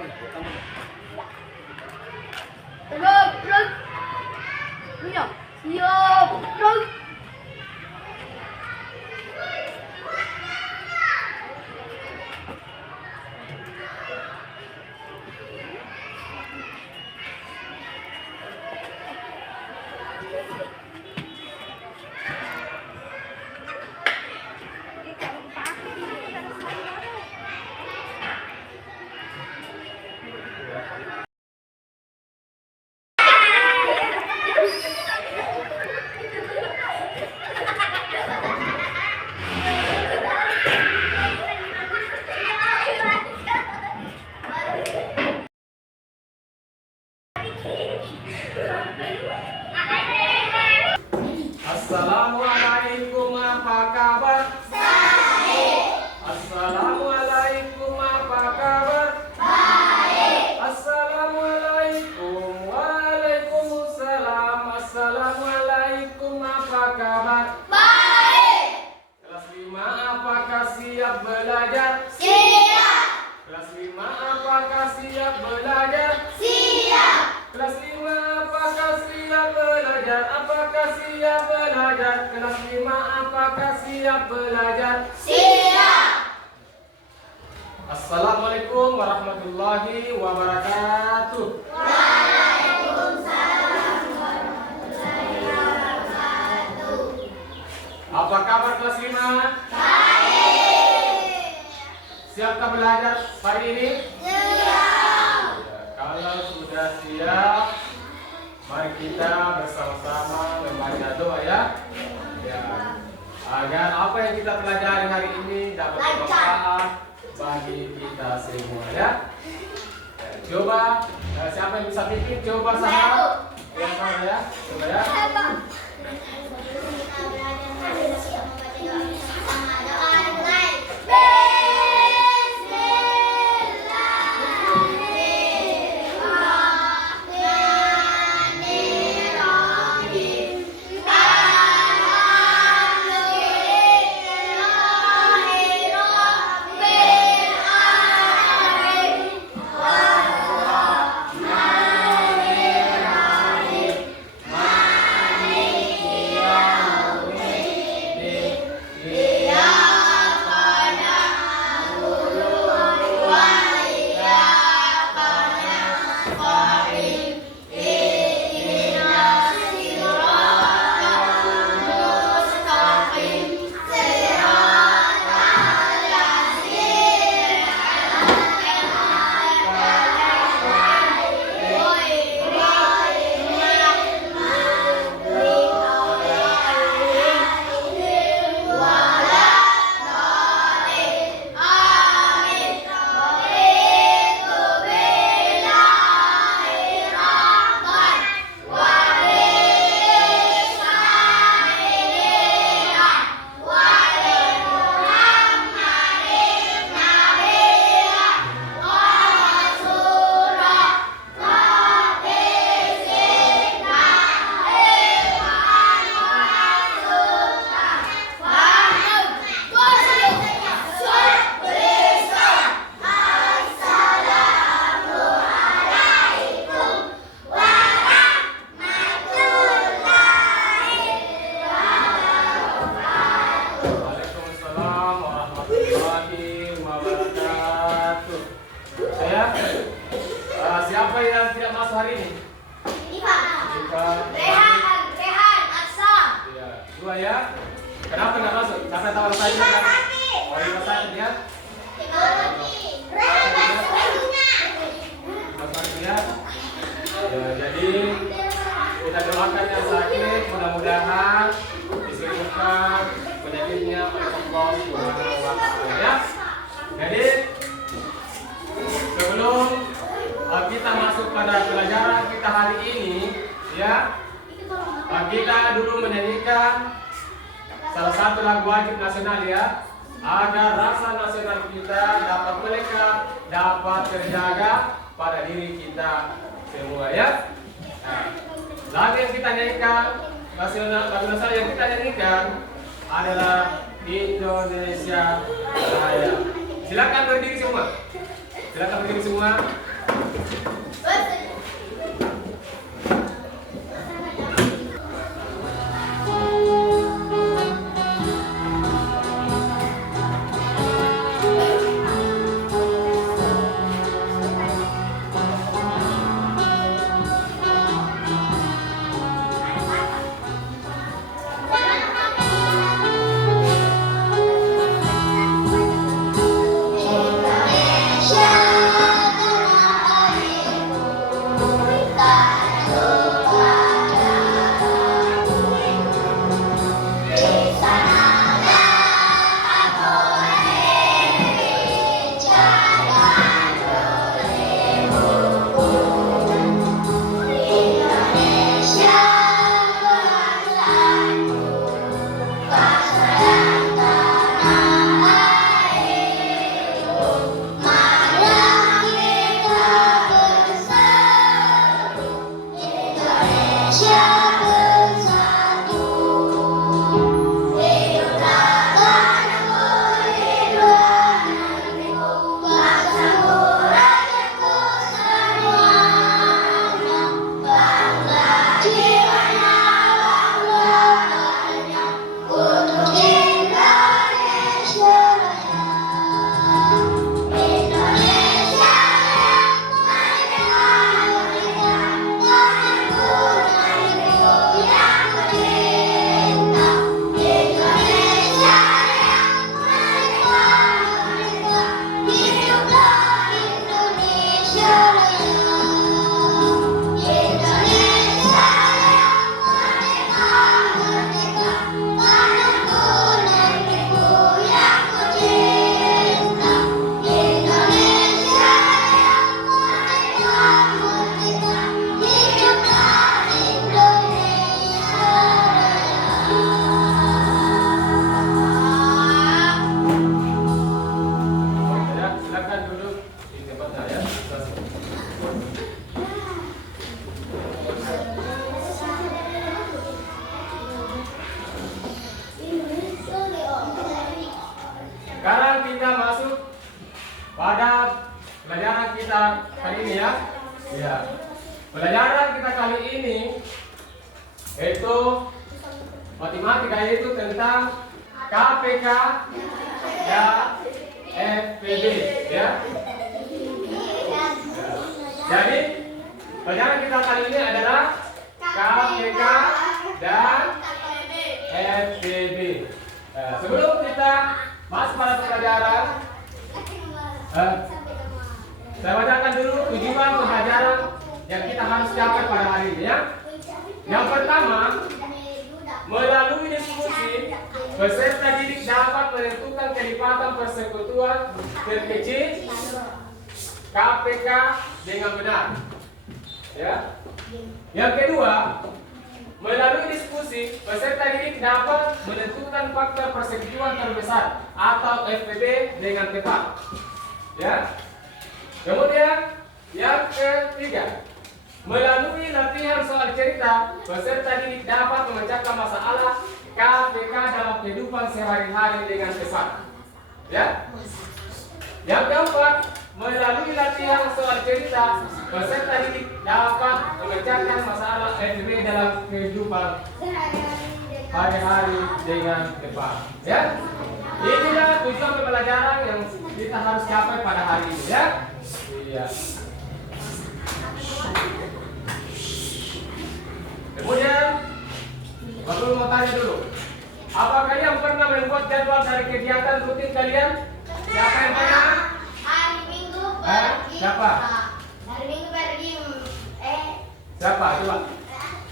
Terus, terus. Iya, siap, terus. Assalamualaikum, apa kabar? Baik. Assalamualaikum, apa kabar? Baik. Assalamualaikum, waalaikumsalam. Assalamualaikum, apa kabar? Baik. Kelas 5, apakah siap belajar? Siap. Kelas 5, apakah siap belajar? Siap. Kelas 5, apakah siap belajar? Apakah siap belajar? Kelas 5, apakah siap belajar? Siap. Assalamualaikum warahmatullahi wabarakatuh. Waalaikumsalam warahmatullahi wabarakatuh. Apa kabar kelas 5? Baik. Siapkah belajar hari ini? Siap. Kalau sudah siap, mari kita bersama-sama membaca doa ya. Agar apa yang kita pelajari hari ini dapat bermanfaat bagi kita semua ya. Coba siapa yang bisa bikin? Coba sama. Yang sama ya. Coba ya. Siapa yang tidak masuk hari ini? Rehan, Aksa. Iya, 2 ya. Kenapa nggak masuk? Sampai tahu alasannya kan? Oh, lima sakit ya. Ya. Jadi kita doakan yang sakit, mudah-mudahan disembuhkan penyakitnya oleh Allah Subhanahu wa Ta'ala ya. Jadi sebelum kita masuk pada pelajaran kita hari ini ya, kita dulu menyanyikan salah satu lagu wajib nasional ya, agar rasa nasional kita dapat melekat, dapat terjaga pada diri kita semua ya. Nah, lagu yang kita nyanyikan, lagu nasional yang kita nyanyikan adalah Indonesia Raya. Silakan berdiri semua. Silakan berdiri semua. kita kali ini ya. Ya. Pelajaran kita kali ini yaitu matematika, yaitu tentang KPK dan FPB ya. Jadi pelajaran kita kali ini adalah KPK dan FPB. Sebelum kita masuk pada pelajaran, saya bacakan dulu tujuan pelajaran yang kita harus capai pada hari ini ya. Yang pertama, melalui diskusi, peserta didik dapat menentukan kelipatan persekutuan terkecil KPK dengan benar. Ya. Yang kedua, melalui diskusi, peserta didik dapat menentukan faktor persekutuan terbesar atau FPB dengan tepat. Ya. Kemudian yang ketiga, melalui latihan soal cerita, peserta didik dapat memecahkan masalah KPK dalam kehidupan sehari-hari dengan tepat. Ya. Yang keempat, melalui latihan soal cerita, peserta didik dapat memecahkan masalah FPB dalam kehidupan hari-hari dengan tepat. Ya. Inilah tujuan pembelajaran yang kita harus capai pada hari ini ya. Iya. Kemudian, aku mau tanya dulu, apa kalian pernah membuat jadwal dari kegiatan rutin kalian? Siapa yang pernah? Hari Minggu pergi. Siapa? Hari Minggu pergi. Siapa? Coba.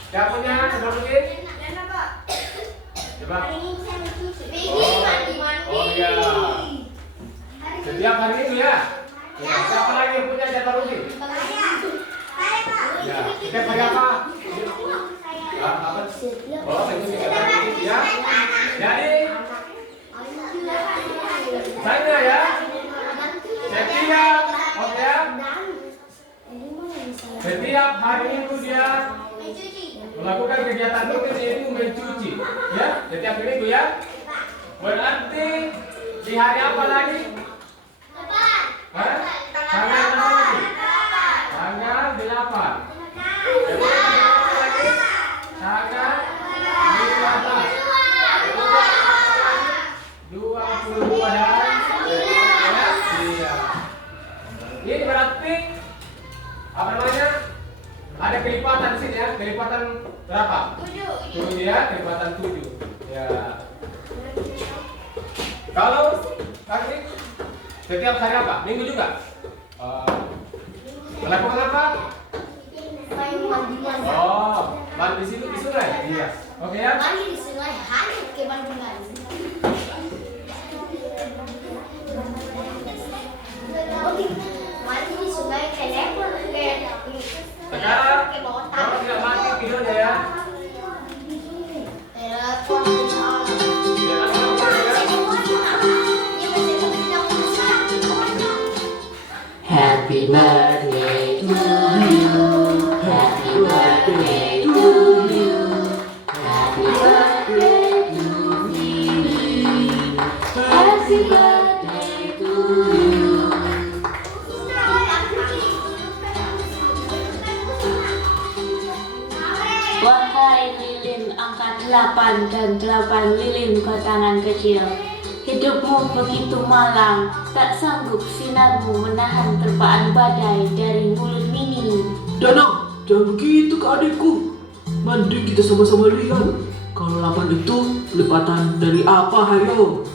Siapa punya jadwal rutin? Coba. Hari Minggu saya mencuci. Mandi. Oh iya. Setiap hari Minggu ya? Ya. Siapa lagi yang punya jadwal rutin? Ya. Kita pergi apa? Apa? Oh, mencuci jadwal rutin ya. Jadi, saya ya. Setiap hari Minggu dia melakukan kegiatan rutin, yaitu mencuci. Ya, setiap minggu ya. Berarti di hari apa lagi? Tanggal apa lagi? Tanggal 8. Kemudian apa lagi? Tanggal 15. 22 dan iya. Ini berarti apa namanya? Ada kelipatan di sini ya. Kelipatan berapa? 7 ya, kelipatan 7. Ya. Kalau tadi setiap hari apa? Minggu juga? Melakukan apa? Oh, mandi di situ di sungai? Iya. Oke ya. Mandi di sungai, hanya ke Bandungan. Mandi di sungai ke lepon ke. Sekarang kalau tidak mati videonya ya. Telepon Happy birthday to you. Happy birthday to you. Happy birthday to you. Happy birthday to you. Wahai lilin angka 8 dan 8 lilin batangan kecil, hidupmu begitu malang, tak sanggup sinarmu menahan terpaan badai dari mulut mini. Danang, jangan begitu ke adikku. Mandi kita sama-sama lihat. Kalau 8 itu kelipatan dari apa, hayo?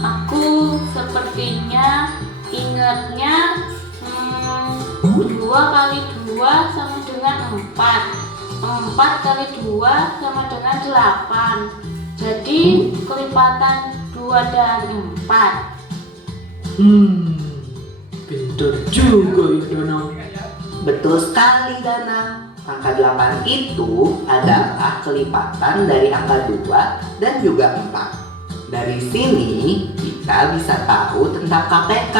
Aku sepertinya ingatnya 2 kali 2 sama dengan 4. 4 kali 2 sama dengan 8. Jadi kelipatan 2 dari 4. Pintar juga ya Danang. Betul sekali Danang. Angka 8 itu adalah kelipatan dari angka 2 dan juga 4. Dari sini kita bisa tahu tentang KPK.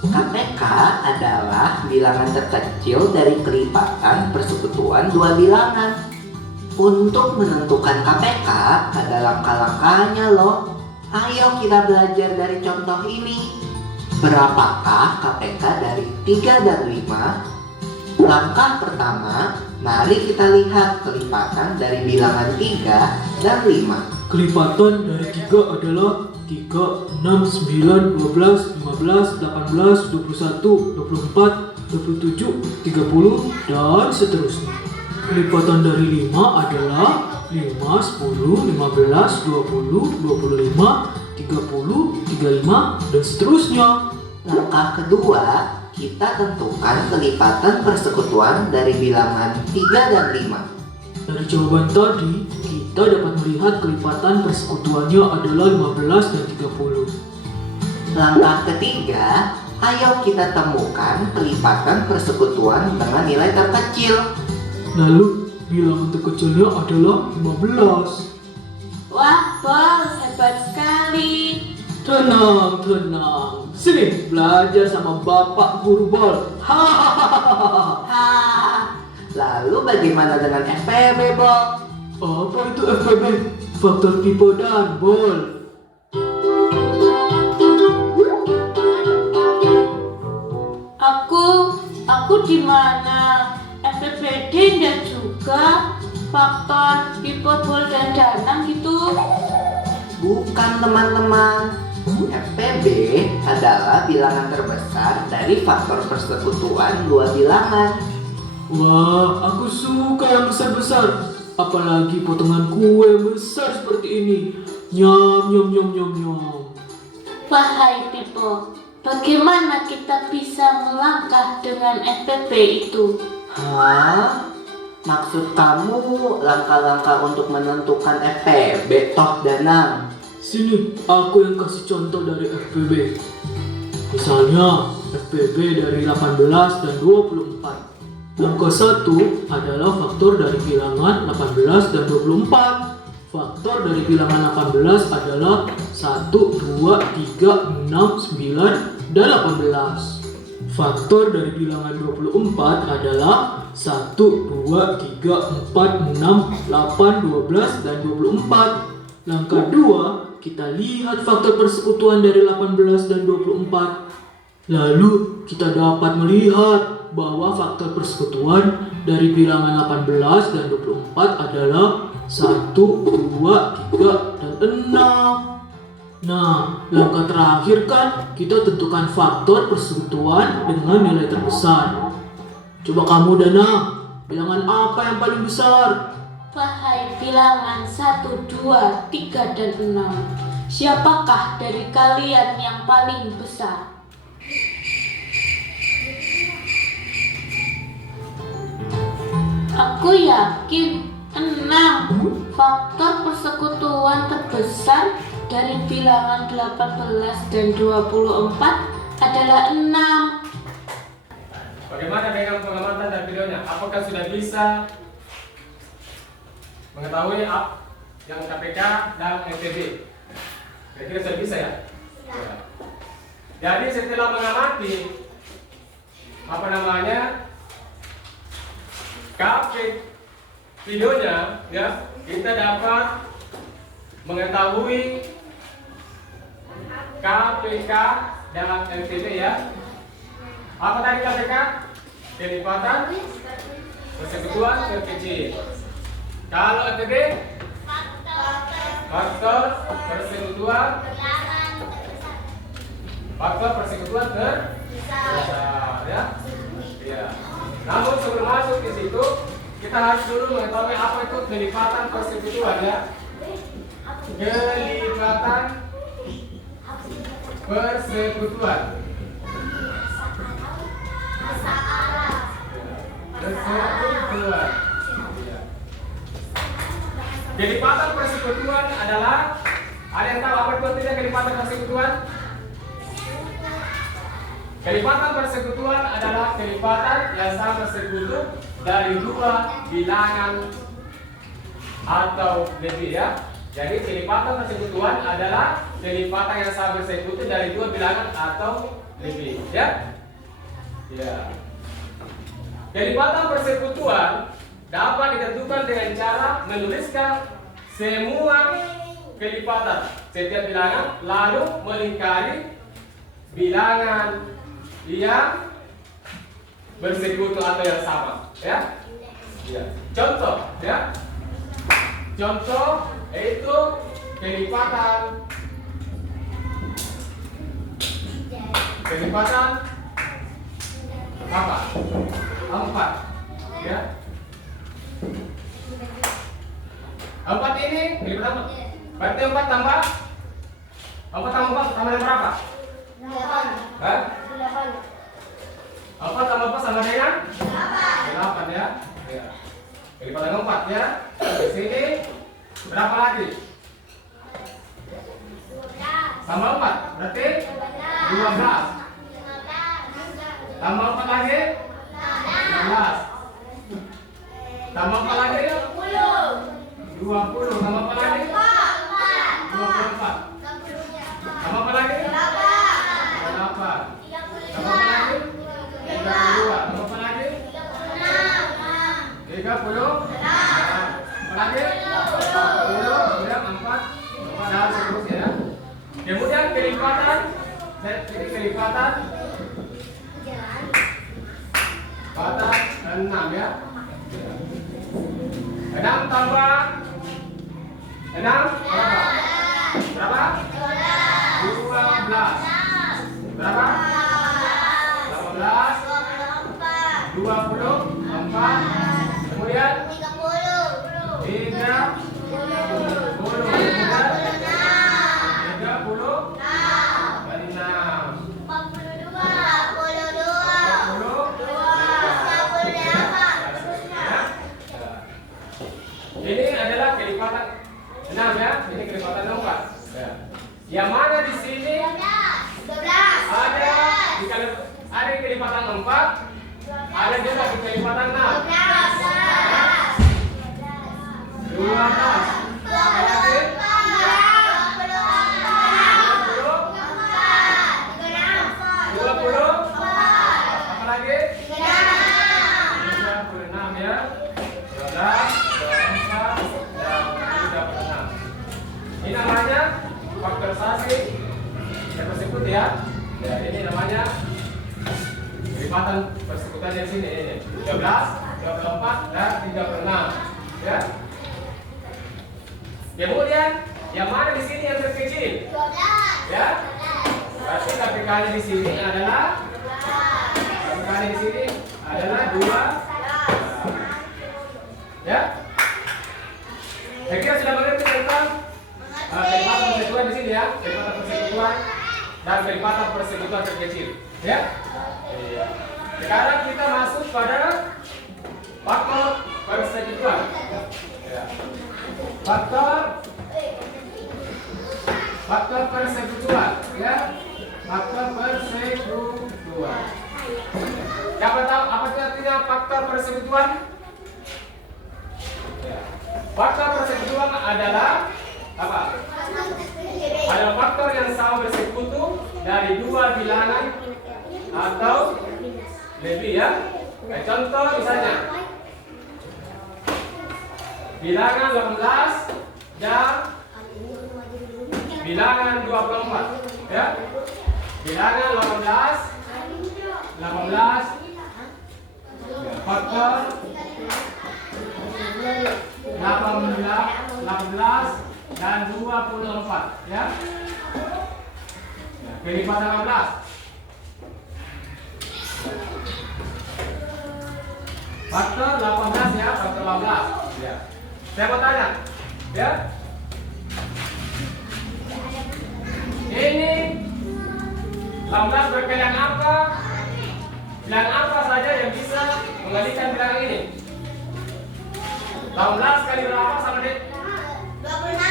KPK adalah bilangan terkecil dari kelipatan persekutuan dua bilangan. Untuk menentukan KPK ada langkah-langkahnya loh. Ayo kita belajar dari contoh ini. Berapakah KPK dari 3 dan 5? Langkah pertama, mari kita lihat kelipatan dari bilangan 3 dan 5. Kelipatan dari 3 adalah 3, 6, 9, 12, 15, 18, 21, 24, 27, 30, dan seterusnya. Kelipatan dari 5 adalah 5, 10, 15, 20, 25, 30, 35, dan seterusnya. Langkah kedua, kita tentukan kelipatan persekutuan dari bilangan 3 dan 5. Dari jawaban tadi, kita dapat melihat kelipatan persekutuannya adalah 15 dan 30. Langkah ketiga, ayo kita temukan kelipatan persekutuan dengan nilai terkecil. Lalu, bilangan terkecilnya adalah 15. Wah, Bol, hebat sekali. Tenang, tenang. Sini, belajar sama Bapak Guru Bol. Hahaha. Lalu bagaimana dengan FPB, Bol? Apa itu FPB? Faktor tipe dan Bol. Aku di mana? FPBD dan juga faktor tipe Bol dan Danang gitu. Bukan, teman-teman. FPB adalah bilangan terbesar dari faktor persekutuan dua bilangan. Wah, aku suka yang besar-besar. Apalagi potongan kue yang besar seperti ini. Nyam, nyam, nyam, nyam, nyam. Wahai Pipo, bagaimana kita bisa melangkah dengan FPB itu? Hah? Maksud kamu langkah-langkah untuk menentukan FPB toh Danang? Sini, aku yang kasih contoh dari FPB. Misalnya, FPB dari 18 dan 24. Angka 1 adalah faktor dari bilangan 18 dan 24. Faktor dari bilangan 18 adalah 1, 2, 3, 6, 9, dan 18. Faktor dari bilangan 24 adalah 1, 2, 3, 4, 6, 8, 12, dan 24. Langkah 2, kita lihat faktor persekutuan dari 18 dan 24. Lalu kita dapat melihat bahwa faktor persekutuan dari bilangan 18 dan 24 adalah 1, 2, 3, dan 6. Nah, langkah terakhir kan kita tentukan faktor persekutuan dengan nilai terbesar. Coba kamu Dana, bilangan apa yang paling besar? Wahai bilangan 1, 2, 3, dan 6. Siapakah dari kalian yang paling besar? Aku yakin 6. Faktor persekutuan terbesar dari bilangan 18 dan 24 adalah 6. Bagaimana dengan pengamatan dan videonya? Apakah sudah bisa mengetahui yang KPK dan FPB? Kira-kira sudah bisa ya? Ya. Jadi setelah mengamati KPK videonya, ya, kita dapat mengetahui KPK dan FPB ya. Apa tadi KPK? Kelipatan persekutuan terkecil. Kalau FPB? Faktor persekutuan terbesar ya. Ya. Namun sebelum masuk ke situ, kita harus dulu mengetahui apa itu kelipatan persekutuan ya. Kelipatan persekutuan. Kelipatan persekutuan adalah, ada yang tahu apa itu artinya kelipatan persekutuan? Kelipatan persekutuan adalah kelipatan yang sama bersekutu dari dua bilangan atau lebih ya. Jadi kelipatan persekutuan adalah kelipatan yang sama bersekutu dari dua bilangan atau lebih ya. Ya. Kelipatan persekutuan dapat ditentukan dengan cara menuliskan semua kelipatan setiap bilangan lalu melingkari bilangan yang bersekutu atau yang sama, ya. Ya. Contoh, ya. Contoh yaitu kelipatan apa? 4, ya. 4 ini kelipatan apa? Berarti 4 tambah 4 tambah dengan berapa? 8. Hah? 8. 4 tambah 4 sama dengan 8, ya. Ya. Kelipatan 4, ya. Di sini berapa lagi? Tambah 4, berarti 12. Tambah 4 lagi 16. Tambah 4 lagi 20. Tambah 4 lagi 24. Tambah 4 lagi 8. Tambah 4 lagi 32. Tambah 4 lagi 30. Apa lagi 40. Kemudian 4 dan seterusnya. Kemudian kelipatan, ini kelipatan 6, ya. 6 tambah 6 berapa? 12. Berapa? 18. 24. Kemudian 30. Kemudian 36. Ini adalah kelipatan 6, ya. Ini kelipatan 4. Ya. Yang mana di sini ada kelipatan 4, ada juga di kelipatan 6. 12. Apa lagi? 20. Apa lagi? 36, ya. 12, 24, dan 36. Ini namanya faktorisasi persekutu, ya. Ya, ini namanya kelipatan persekutuan di sini. Ini 13, 24, dan 36, ya. Kemudian yang mana di sini yang terkecil? Ya. Berarti KPK-nya di sini adalah 2. Ya. Saya kira sudah mengerti tentang kelipatan persekutuan di sini, ya. Kelipatan persekutuan dan kelipatan persekutuan terkecil, ya. Sekarang kita masuk pada faktor persekutuan. Ya. Faktor persekutuan, ya. Faktor persekutuan. Siapa tahu apa itu artinya faktor persekutuan? Ya. Faktor persekutuan adalah apa? Adalah faktor yang sama bersekutu dari 2 bilangan atau lebih, ya. Contoh misalnya bilangan 18 dan bilangan 24, ya. Bilangan 18 faktor 18 dan 24, ya. Kelipatan 18. Faktor 18, ya, faktor 18. Ya. Saya mau tanya, ya. Ini 18 berkaitan apa? Bilangan apa saja yang bisa mengalihkan bilangan ini? 18 kali berapa sama dengan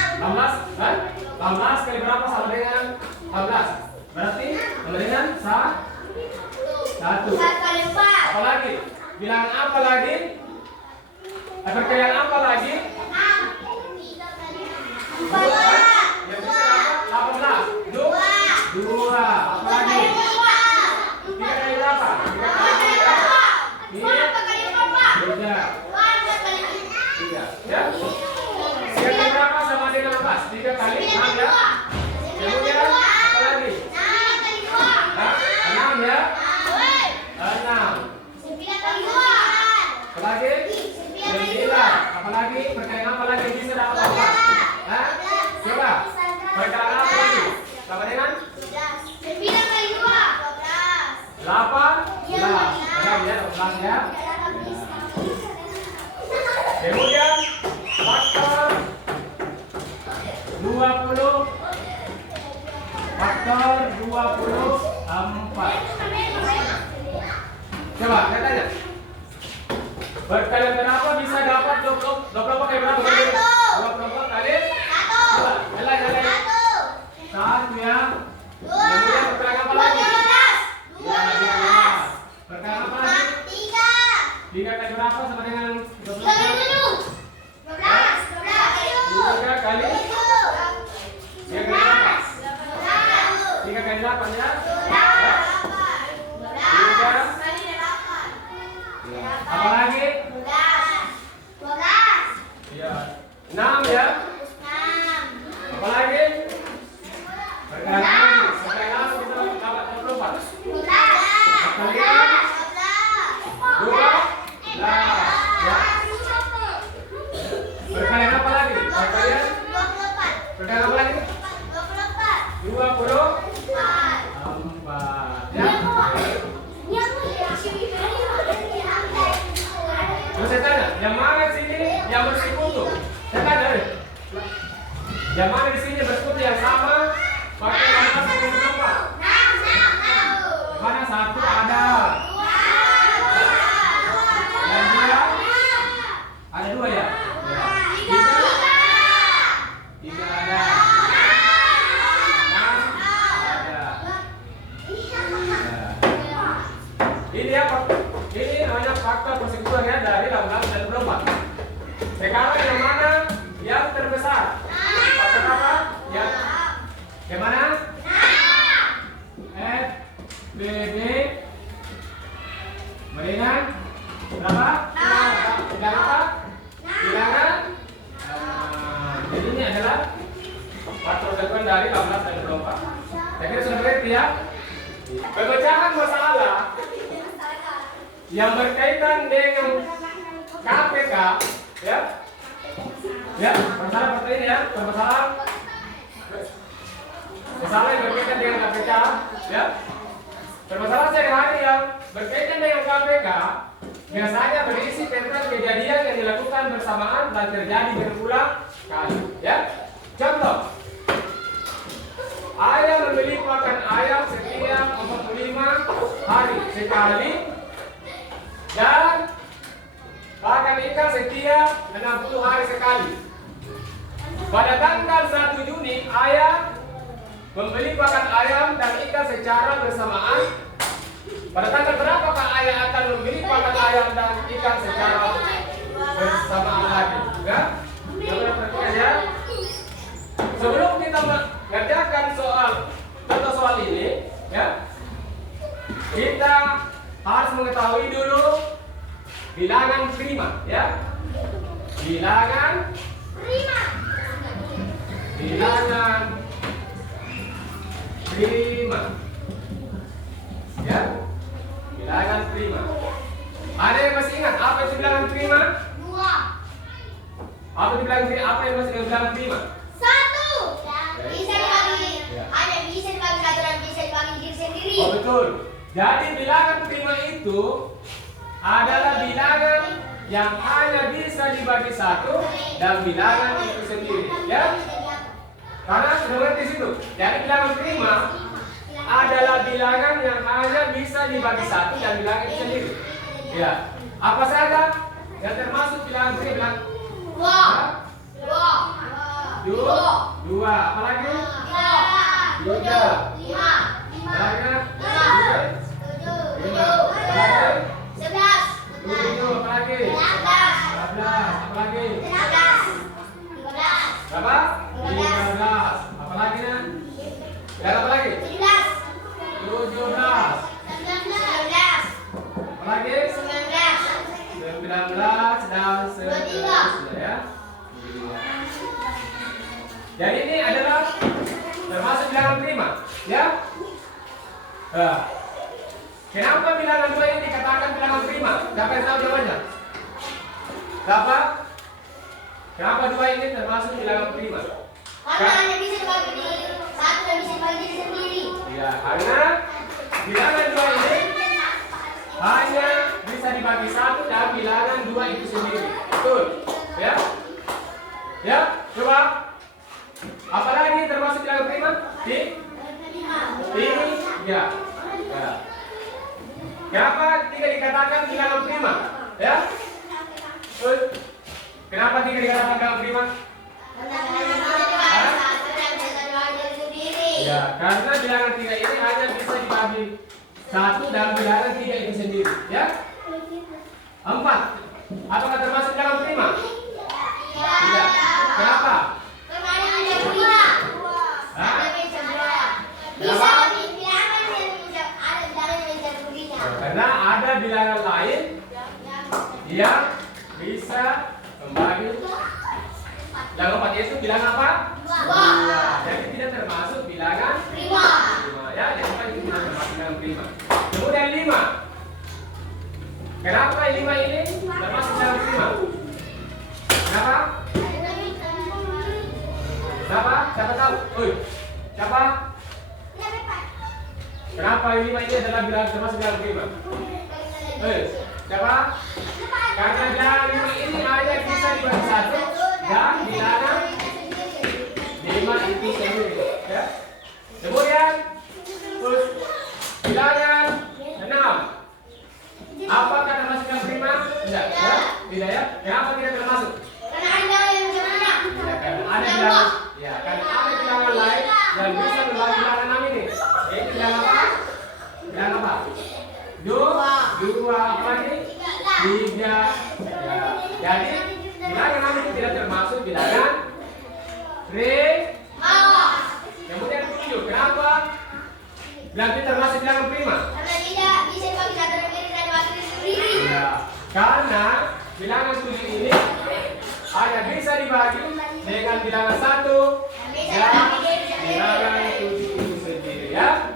18? 18 kali berapa sama dengan 18? Berarti sama dengan 1. Apa lagi? Bilangan apa lagi? Berkaitan apa lagi? 18. 2. Apa lagi? 3 kali berapa? 3. Ya. 3 kali berapa sama dengan 18? 3 kali 6, ya. Kemudian apa lagi? 8 14 ya. Kemudian faktor 20 faktor 24. Coba saya tanya. Berkali berapa bisa dapat 24 kali berapa? 24 kali 1. Coba, jalan. 1 ya. Kemudian berkali apa lagi? Ya, 12. Berkali apa lagi? 3 kali berapa sama dengan 12? 3 kali 3 kali 8 ya. Apa lagi? 6 ya. Apa lagi? Berkali lagi. Berkali 6 bisa dapat 24. Berkali 12 ya. Berkali apa lagi? Berkali apa lagi? 24 ya. Terus saya tanya, yang mana di sini yang bersekutu? Saya tanya deh. Yang mana di sini bersekutu yang sama? Pakai mana sebelum berapa? Mana satu ada? Yang dua? Ada 2 ya? Tiga ada. 6 ada. Ini apa? Ini hanya faktor persekutuan ya dari 16 dan 24. Sekarang yang mana yang terbesar? Faktor apa? Yang mana? FBB Meringan berapa? Bilangan apa? Bilangan. Jadi ini adalah faktor persekutuan dari 16 dan 24. Saya kira sudah mengerti ya. Pemecahan masalah yang berkaitan dengan KPK ya masalah seperti ini ya, masalah yang berkaitan dengan KPK ya. Permasalahan sehari-hari yang berkaitan dengan KPK biasanya berisi tentang kejadian yang dilakukan bersamaan dan terjadi berulang kali ya. Contoh, ayah membeli pakan ayam setiap 45 hari sekali dan pakan ikan setiap 60 hari sekali. Pada tanggal 1 Juni, ayah membeli pakan ayam dan ikan secara bersamaan. Pada tanggal berapakah ayah akan membeli pakan ayam dan ikan secara bersamaan lagi? Ya? Perhatikan ya. Sebelum kita mengerjakan contoh soal ini, ya, kita harus mengetahui dulu bilangan prima, ya. Bilangan prima. Ya. Bilangan prima. Ada yang masih ingat apa itu bilangan prima? 2. Apa itu bilangan prima? Apa yang masih ingat bilangan prima? 1. Bisa dibagi. Ada bisa dibagi 1 dan bisa dibagi diri sendiri. Oh betul. Jadi bilangan prima itu adalah bilangan yang hanya bisa dibagi 1 dan bilangan itu sendiri, ya. Karena sudah ngerti situ. Jadi bilangan prima adalah bilangan yang hanya bisa dibagi 1 dan bilangan itu sendiri. Ya. Apa saja yang termasuk bilangan prima? Bilangan 2. Apa lagi? 3. 5. Lagi? 5. Apa lagi? 11. 7. Apa lagi? 14. Apa lagi? 15. Berapa? 15. Apa lagi? Dan apa lagi? 17. 17. 19. Apa lagi? 19 dan seterusnya ya. Jadi ini adalah termasuk bilangan prima, ya. Kenapa bilangan 2 ini dikatakan bilangan prima? Siapa yang tahu jawabannya? Siapa? Kenapa 2 ini termasuk bilangan prima? Karena hanya bisa dibagi diri 1 dan bisa dibagi diri sendiri. Ya, karena bilangan 2 ini hanya bisa bisa dibagi 1 dan bilangan 2 itu sendiri. Betul? Ya? Ya, coba. Apalagi termasuk bilangan prima? Ini, ya. Ya. Kenapa tidak dikatakan bilangan prima? Ya? Kenapa tidak dikatakan bilangan prima? Ya, karena bilangan 3 ini hanya bisa dibagi 1 dan bilangan 3 itu sendiri. Ya? 4. Apakah termasuk bilangan prima? Tidak. Kenapa? Karena ada bilangan lain yang bisa membagi bilangan 4 itu bilangan apa? Jadi tidak termasuk bilangan prima. Ya, jadi itu tidak termasuk bilangan prima. Kemudian 5. Kenapa 5 ini termasuk bilangan prima? Kenapa? Kenapa? Siapa tahu? Siapa? Kenapa 5 ini adalah bilangan termasuk bilangan prima? Siapa? Karena bilangan 5 ini hanya bisa dibagi 1 dan bilangan 5 itu sendiri. Ya. Kemudian bilangan 6. Apakah termasuk bilangan prima? Tidak. Ya? Tidak ya? Kenapa tidak termasuk? Karena ada bilangan lain yang bisa membagi bilangan 6 ini. Ini bilangan apa? Bilangan apa? 2 apa ini? 3. Ya. Jadi bilangan 6 itu tidak termasuk bilangan prima. Kemudian 7. Kenapa? Bilangan itu termasuk bilangan prima? Karena tidak bisa dibagi 1 dan dibagi sendiri. Ya. Karena bilangan 7 ini hanya bisa dibagi dengan bilangan 1 dan bilangan 7 itu sendiri, ya.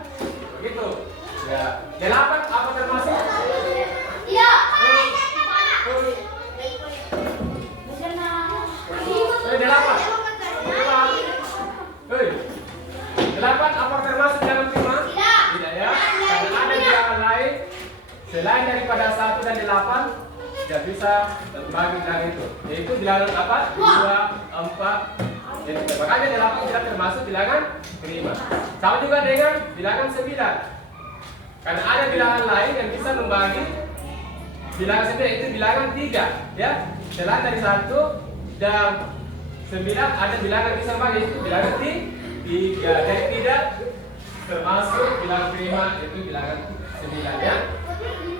Begitu. Ya. 8 apa termasuk? Tidak. 8 apa termasuk bilangan prima? Tidak ya. Karena ada bilangan lain selain daripada 1 dan 8 tidak bisa membagi bilangan itu. Yaitu bilangan apa? 2, 4. Jadi makanya 8 tidak termasuk bilangan prima. Sama juga dengan bilangan 9. Karena ada bilangan lain yang bisa membagi bilangan 9 itu bilangan 3, ya. Selain dari 1 dan 9 ada bilangan yang bisa membagi itu bilangan 3. Jadi tidak termasuk bilangan prima itu bilangan 9, ya.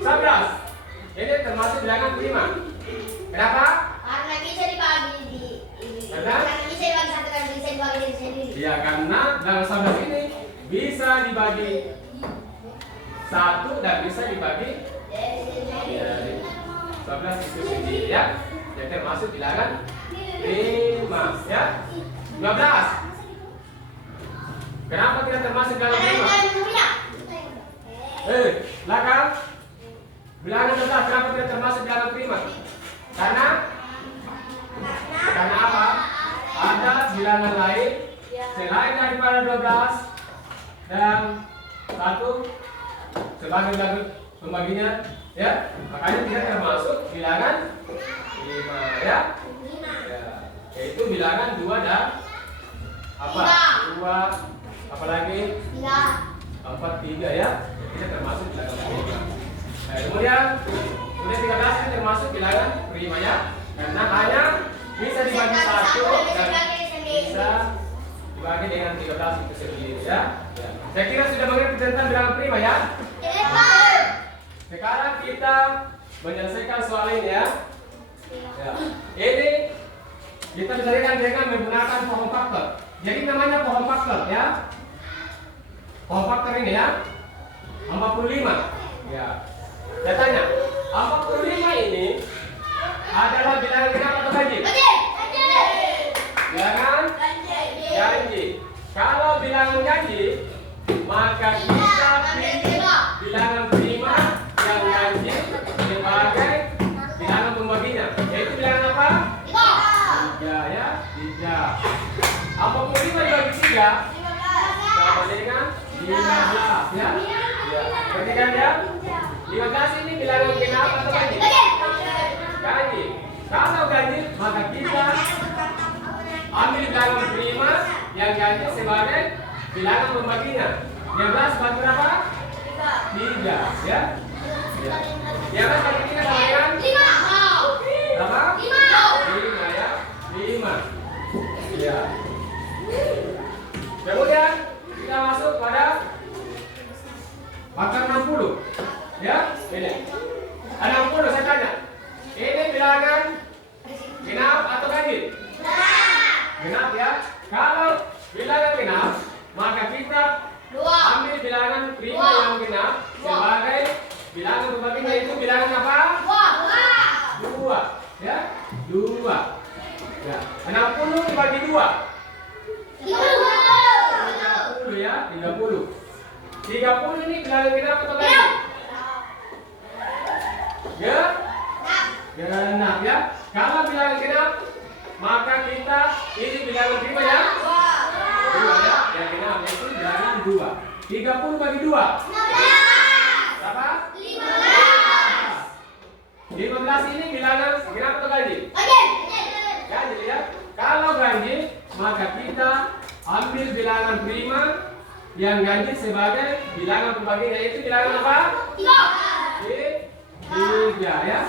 11. Ini termasuk bilangan prima. Kenapa? Karena bisa dibagi Karena bisa dibagi 1 dan bisa dibagi diri sendiri. ya, karena bilangan 11 ini bisa dibagi 1 dan bisa dibagi 11 itu sendiri, ya. Jadi termasuk bilangan prima, ya. 12. Kenapa tidak termasuk bilangan prima? Belakang. Bilangan 12 kenapa tidak termasuk bilangan prima? Karena apa? Ada bilangan lain selain daripada 12 dan 1 sebagai bilangan pembaginya, ya. Makanya tidak termasuk bilangan 5, ya. Yaitu bilangan 2 dan apa? 2 apalagi? 4, 3, ya. Tidak termasuk bilangan prima. Nah, kemudian 13 ini termasuk bilangan prima, ya. Karena hanya bisa dibagi 1 dan bisa dibagi dengan 13 itu sendiri, ya. Saya kira sudah mengerti tentang bilangan prima, ya. Sekarang kita menyelesaikan soal ini, ya. Ini kita menyelesaikan dengan menggunakan pohon faktor. Jadi namanya pohon faktor, ya. Pohon faktor ini, ya. 45. Ya. Saya tanya, 45 ini adalah bilangan genap atau ganjil? Bilangan ganjil. Kalau bilangan ganjil, maka kita pilih bilangan prima yang ganjil sebagai bilangan pembaginya. Yaitu bilangan apa? 3, ya. 3. 45 dibagi 3 sama dengan 15, ya. Perhatikan, ya. 15 ini bilangan bilangan genap atau ganjil? Ganjil. Kalau ganjil, maka kita ambil bilangan prima yang ganjil sebagai bilangan pembaginya. 12 bagi berapa? 3, ya. Ya. 12 bagi 3 sama dengan? 5. Berapa? 5 ya. 5. Ya. Kemudian kita masuk pada faktor 60. Ya, ini. Ada 60 saya tanya. Ini bilangan genap atau ganjil? Genap ya. Kalau bilangan genap, maka kita ambil bilangan prima yang genap sebagai bilangan pembaginya, itu bilangan apa? 2. Ya, 2. Ya, 60 dibagi 2. 30 ya, 30. 30 ini bilangan genap atau ganjil? Genap ya. Kalau bilangan genap, maka kita ini bilangan prima ya. 2 ya, yang genap itu bilangan 2. 30 bagi 2. Berapa? 15 ini bilangan genap atau ganjil? Ganjil ya. Kalau ganjil, maka kita ambil bilangan prima yang ganjil sebagai bilangan pembaginya, itu bilangan apa? 3 ya.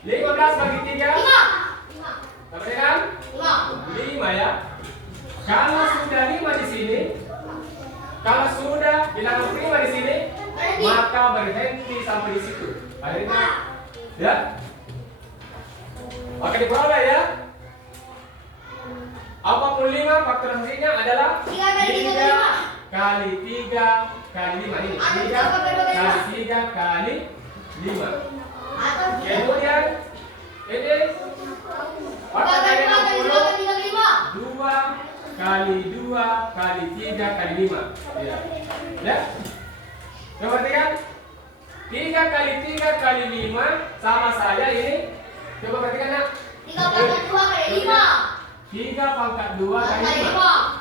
15 bagi 3. Berapa kan? 5 ya. Kalau sudah 5 di sini, kalau sudah bilangan prima di sini, maka berhenti sampai di situ. Akhirnya, ya. Oke, diperoleh ya. 45 faktor hasilnya adalah 3 kali 3 kali 5 ini. 3 kali 3 kali 5. Kemudian ini faktor dari 60, 2 kali 2 kali 3 kali 5. Ya. Ya. Coba perhatikan. 3 kali 3 kali 5 sama saja ini. Coba perhatikan nak. 3 pangkat 2 kali 5. 3 pangkat 2 kali 5.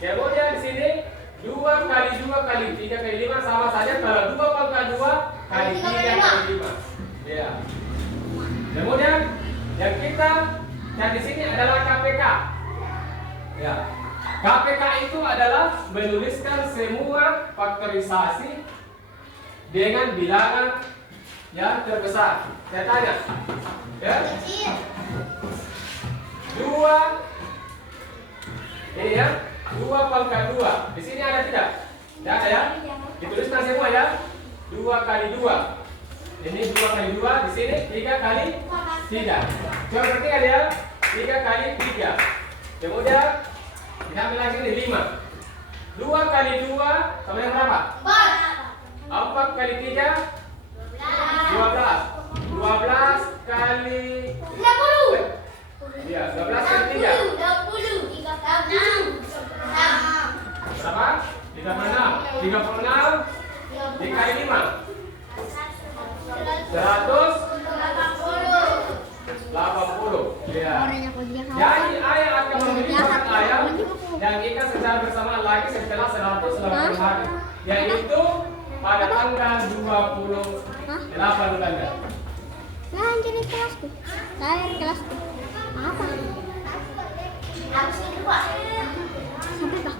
Kemudian di sini 2 kali 2 kali 3 kali 5 sama saja kalau 2 pangkat 2 kali 3 kali 5. Ya. Kemudian yang kita cari di sini adalah KPK. Ya. KPK itu adalah menuliskan semua faktorisasi dengan bilangan yang terbesar. Saya tanya. Ya. 2 ini ya, 2 pangkat 2. Di sini ada tidak? Tidak ada ya? Dituliskan semua ya. 2 kali 2. Ini 2 kali 2, di sini 3 kali 3. Coba perhatikan ya. 3 kali 3. Kemudian kita ambil lagi ini 5. 2 kali 2 sama dengan berapa? 4 kali 3 12. 12 kali 60. Iya, 12 kali 3 berapa? 36. 36 dikali 5 180. Ya. Jadi ayah akan membeli paket ayam yang ikan secara bersamaan lagi setelah 180 hari, yaitu pada tanggal 28 bulan. Nah, jadi kelasku. Saya kelasku. Apa? Sampai Pak.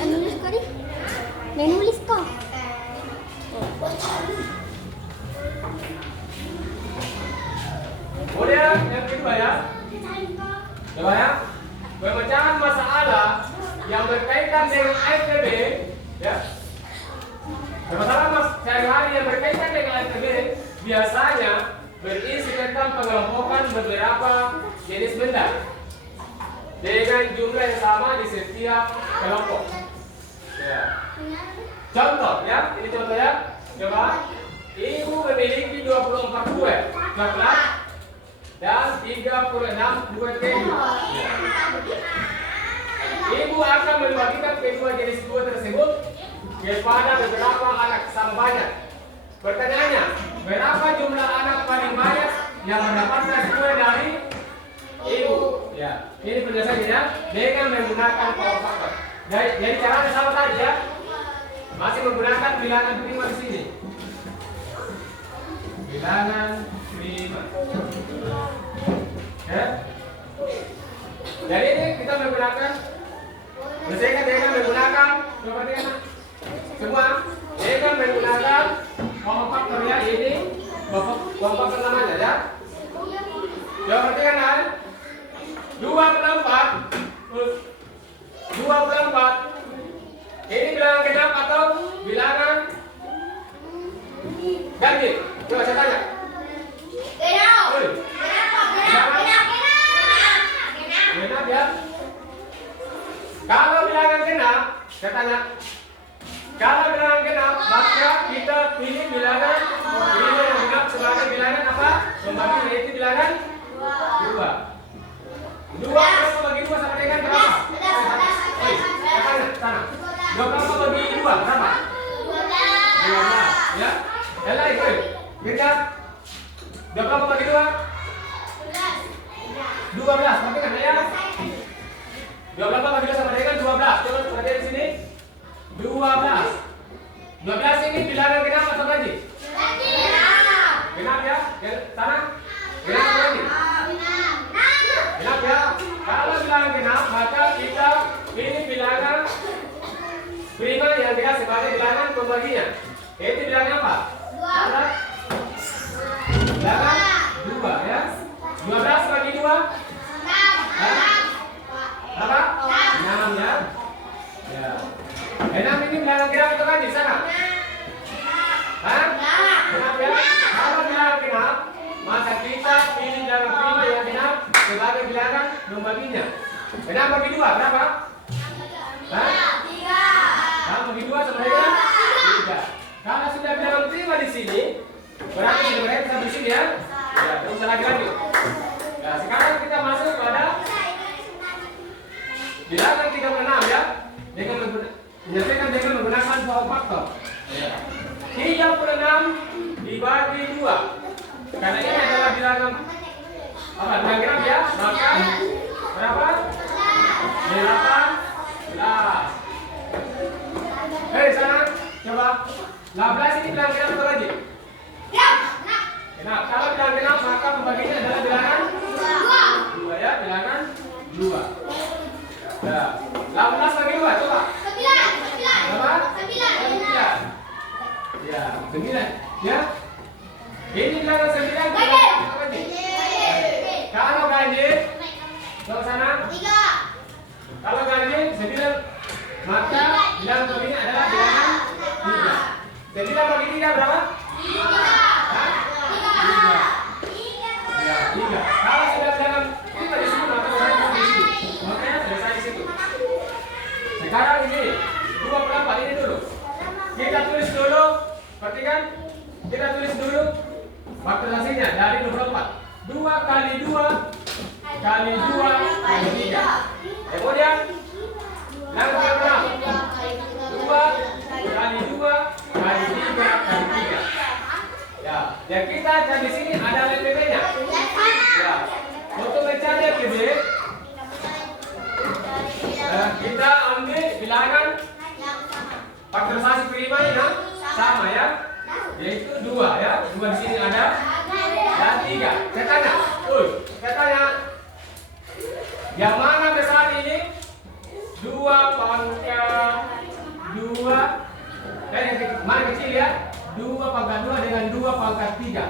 Nulis kali. Nulis kok. Kemudian yang kedua ya. Coba ya. Pemecahan masalah yang berkaitan dengan FTB ya. Masalah sehari-hari yang berkaitan dengan FTB biasanya berisi tentang pengelompokan beberapa jenis benda dengan jumlah yang sama di setiap kelompok. Ya. Contoh ya, ini contoh ya. Coba, ibu memiliki 24 kue coklat dan 36 kue keju. Ya. Ibu akan membagikan kedua jenis kue tersebut kepada beberapa anak sama banyak. Pertanyaannya, berapa jumlah anak paling banyak yang mendapatkan kue dari ibu? Ya, ini penjelasannya ya, dengan menggunakan power factor. Jadi caranya sama tadi ya, masih menggunakan bilangan prima di sini. bilangan prima. Ya. Jadi ini kita menggunakan biasanya dengan menggunakan seperti ini semua dengan menggunakan form faktor ya, ini form faktor namanya ya. Coba perhatikan 2/4 2/4 ini bilangan genap atau bilangan ganjil? Coba saya tanya. Genap ya. Kalau bilangan genap, saya tanya. Kalau bilangan genap, maka kita pilih bilangan genap sebagai bilangan apa? Membagi, yaitu bilangan 2. 2 berapa bagi 2 sama dengan berapa? Sana. 2 berapa bagi 2? Berapa? 12. Ya. Yang lain, genap. 2 berapa bagi 2? 12. Perhatikan ya. 2 berapa bagi 2 sama dengan 12? Coba perhatikan di sini. 12. 12 ini bilangan genap atau ganjil? Genap ya. Sana. Genap atau ganjil? Genap ya. Kalau bilangan genap, maka kita pilih bilangan prima yang kita sebagai bilangan pembaginya. Itu bilangan apa? Bilangan 2 ya. 12 bagi 2? Berapa? 6 ya. Ya. 6 ini bilangan genap atau ganjil sana? Hah? Genap ya. Kalau bilangan genap, maka kita pilih bilangan prima yang genap sebagai bilangan membaginya. 6 bagi 2 berapa? Hah? 6 bagi 2 sama dengan 3. Kalau sudah bilangan prima di sini, berarti sebenarnya bisa di sini ya. Ya, terus lagi. Nah, sekarang kita masuk pada bilangan 36 ya. Dengan menyelesaikan dengan menggunakan form faktor. Ya. 36 dibagi 2. Karena ini adalah bilangan apa? Bilangan genap ya. Maka berapa? 18. Sana, coba. 12 ini bilangan genap atau ganjil? Genap. Kalau bilangan genap, maka pembagiannya adalah bilangan 2 ya, bilangan 2. Ya. 18 bagi 2, coba. 9. Berapa? 9. Ya, 9. Ya. Ini bilangan 9 ganjil. Kalau ganjil, coba sana. 3. Kalau ganjil 9, maka bilangan baginya adalah bilangan 3. 9 bagi 3 berapa? 3. Ya, 3. Kalau sudah bilangan kita di sini, maka saya di sini. Makanya selesai di situ. Sekarang ini 2/4 ini dulu. Kita tulis dulu. Perhatikan. Kita tulis dulu faktorisasinya dari 24. 2 kali 2 kali 2 kali 3. Kemudian yang berapa? 2 kali 2 kali 3 kali 3. Ya, yang kita cari di sini ada LPB-nya. Ya. Untuk mencari LPB, kita ambil bilangan faktorisasi prima yang sama ya, yaitu 2 ya. 2 di sini ada dan 3. Saya tanya, yang mana besar ini? 2 pangkat 2 dan yang mana kecil ya? 2 pangkat 2 dengan 2 pangkat 3.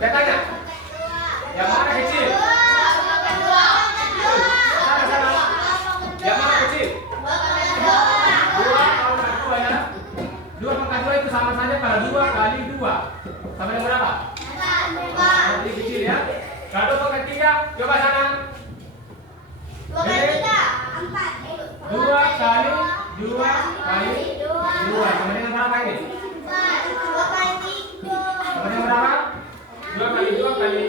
Saya tanya, yang mana kecil? Sana. Yang mana kecil? 2 pangkat 2 ya. 2 pangkat 2 itu sama saja pada 2 kali 2. Sama dengan berapa? 4. Ini kecil ya. Kalau 2 pangkat 3, coba sana. 2 kali 3, 4. 2 kali 2 kali 2 sama dengan berapa ini? 2 kali 3. Sama dengan berapa? 2 kali 2 kali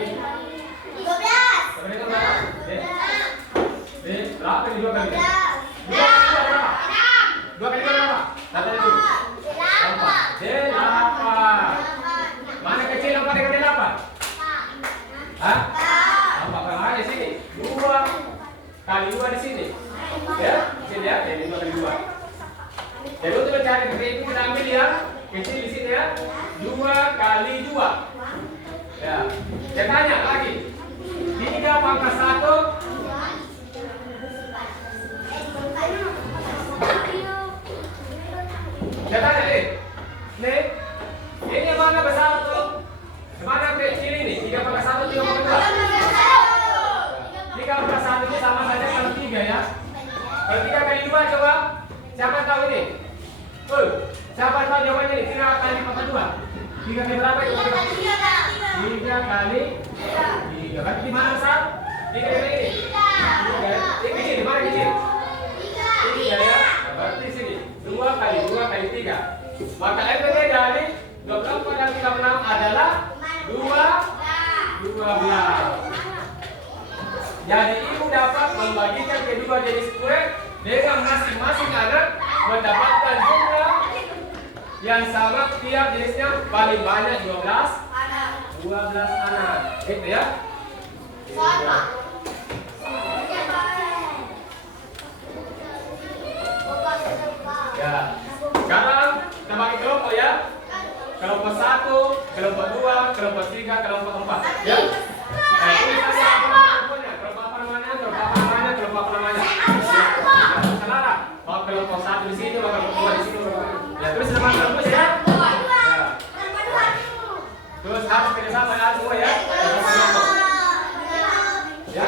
13. sama dengan berapa? Berapa ini 2 kali 2? 2 kali 2 berapa? 2 kali 2 berapa? Datanya dulu. 8. Mana kecil 4 dengan 8? Hah? 4 sama di sini. 2 kali 2 di sini. Ya, kecil ya. Jadi 2 kali 2. Jadi untuk mencari gede itu kita ambil ya kecil di sini ya. 2 kali 2. Ya. Saya tanya lagi. 3 pangkat 1. Saya tanya nih, ini yang mana besar tuh? Yang mana kecil ini? 3 pangkat 1, 3 pangkat 2. 3 pangkat 1 ini sama saja kalau 3 ya. Kalau 3 kali 2 coba. Siapa tahu ini? Siapa tahu jawabannya nih? 3 kali pangkat 2. 3 kali berapa itu? 3 kali 3. Berarti di mana besar? 3 kali ini. 3. Ini kecil, di mana kecil? 3 ya. Berarti sini 2 kali 2 kali 3. Maka FPB dari 24 dan 36 adalah 12. Jadi ibu dapat membagikan kedua jenis kue dengan masing-masing anak mendapatkan jumlah yang sama tiap jenisnya paling banyak 12 anak. Gitu ya. Ya. Sekarang kita bagi kelompok ya. Kelompok 1, kelompok 2, kelompok 3, kelompok 4. Ya. Ini saja kelompoknya. Kelompok apa namanya? Kelompok apa namanya? Kelompok apa namanya? Saudara, mau kelompok 1 di sini, mau kelompok 2 di sini. Ya, terus nama kelompok ya. Terus harus kerjasama ya semua ya. Ya.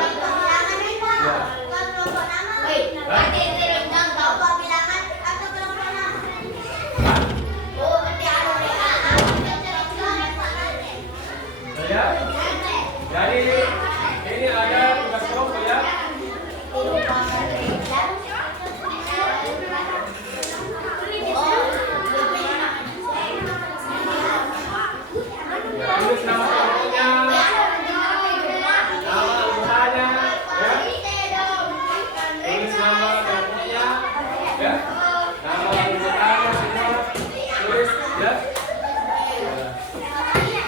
Ya. Jadi ini ada tugas kelompok ya. Tulis nama kelompoknya, nama anggotanya, ya. Tulis nama kelompoknya, ya. Nama anggotanya semua tulis ya.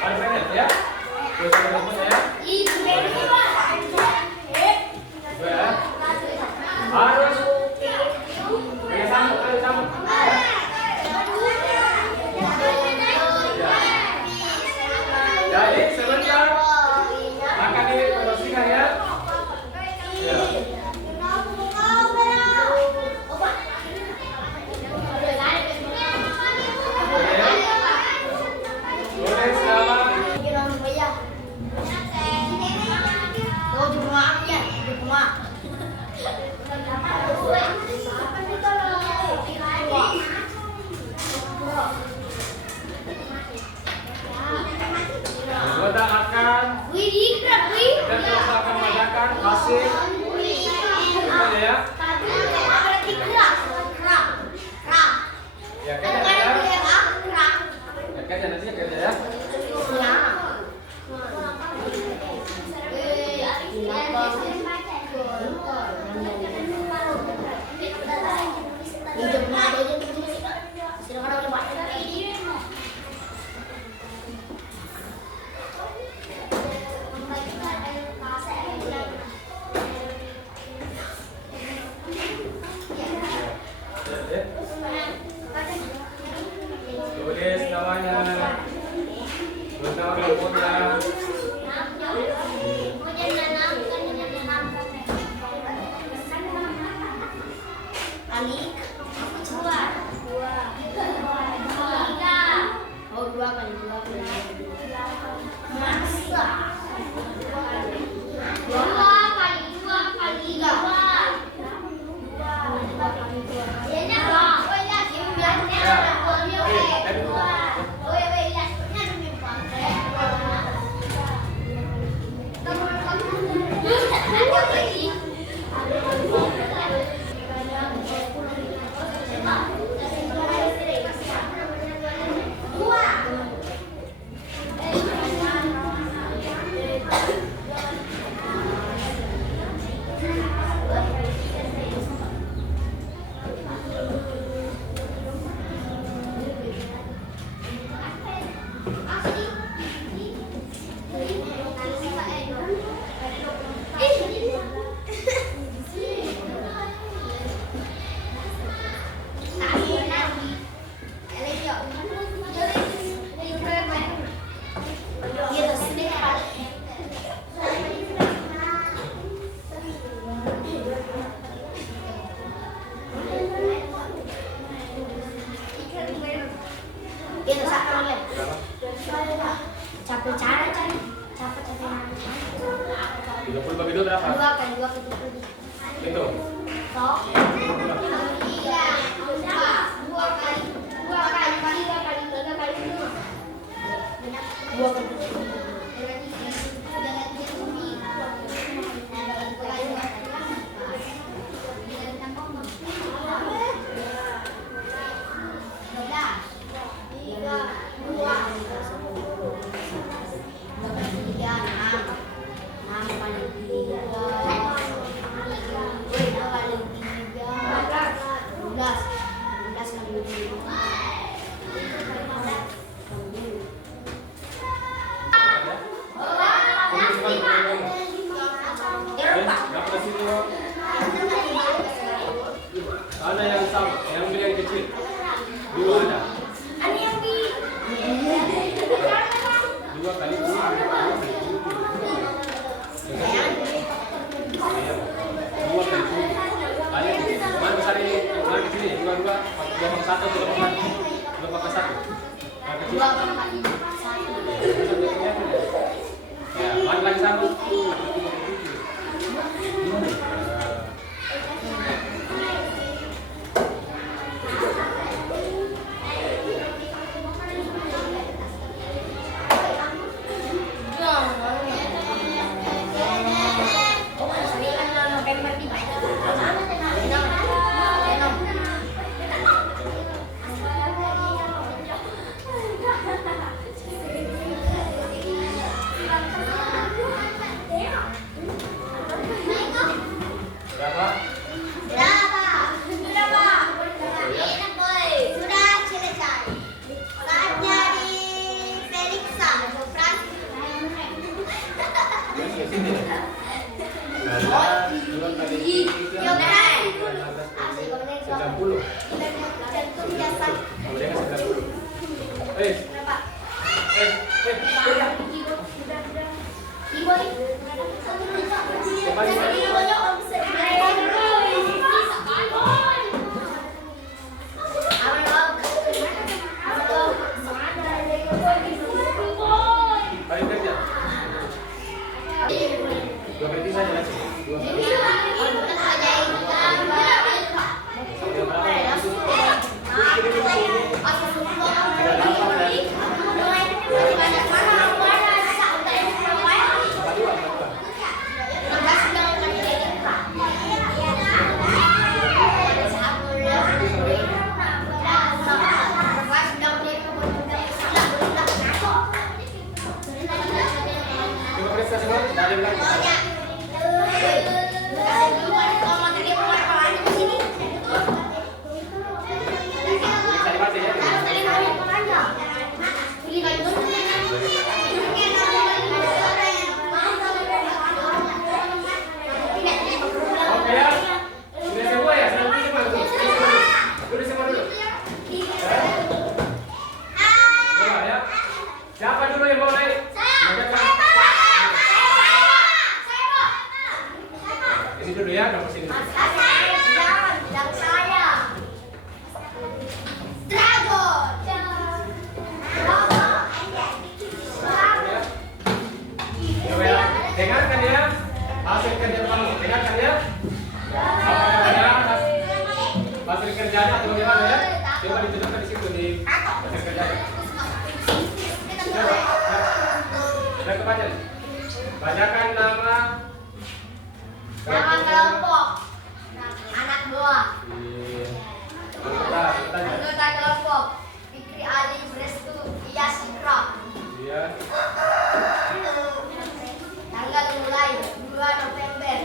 Ada banyak ya. Tulis nama kelompoknya ya. Ya. Harus kerjasama. Jadi sebentar akan dipromosikan ya. Ya. Tulis nama. Anggota akan dan kelompok akan mengadakan hasil semuanya ya. Ya kerja ya. Ya kerja nanti kerja ya. Tulis namanya, tulis nama kelompoknya. Satu cara cari. Siapa cara? 30 bagi 2 berapa? 2 kali 2 kali 20. Itu. Sok. 3, 2 kali 3 kali 2. Benar. 2 kali 3. Ada yang sama, yang beli yang kecil. Dua ada. 2 kali 2. Mana besar ini? Mana kecil ini? 2 pakai 1, 2 pakai 1. Ya, mana lagi sama? Dengarkan ya, hasil kerja kamu. Dengarkan ya. Hasil kerjanya atau bagaimana ya? Coba ditunjukkan di situ di hasil kerjanya. Coba, sudah kebaca. Bacakan nama kelompok, anak buah. Anggota kelompok, Fikri Ali Brestu Iyas Ikra. Iya. Tanggal mulai 2 November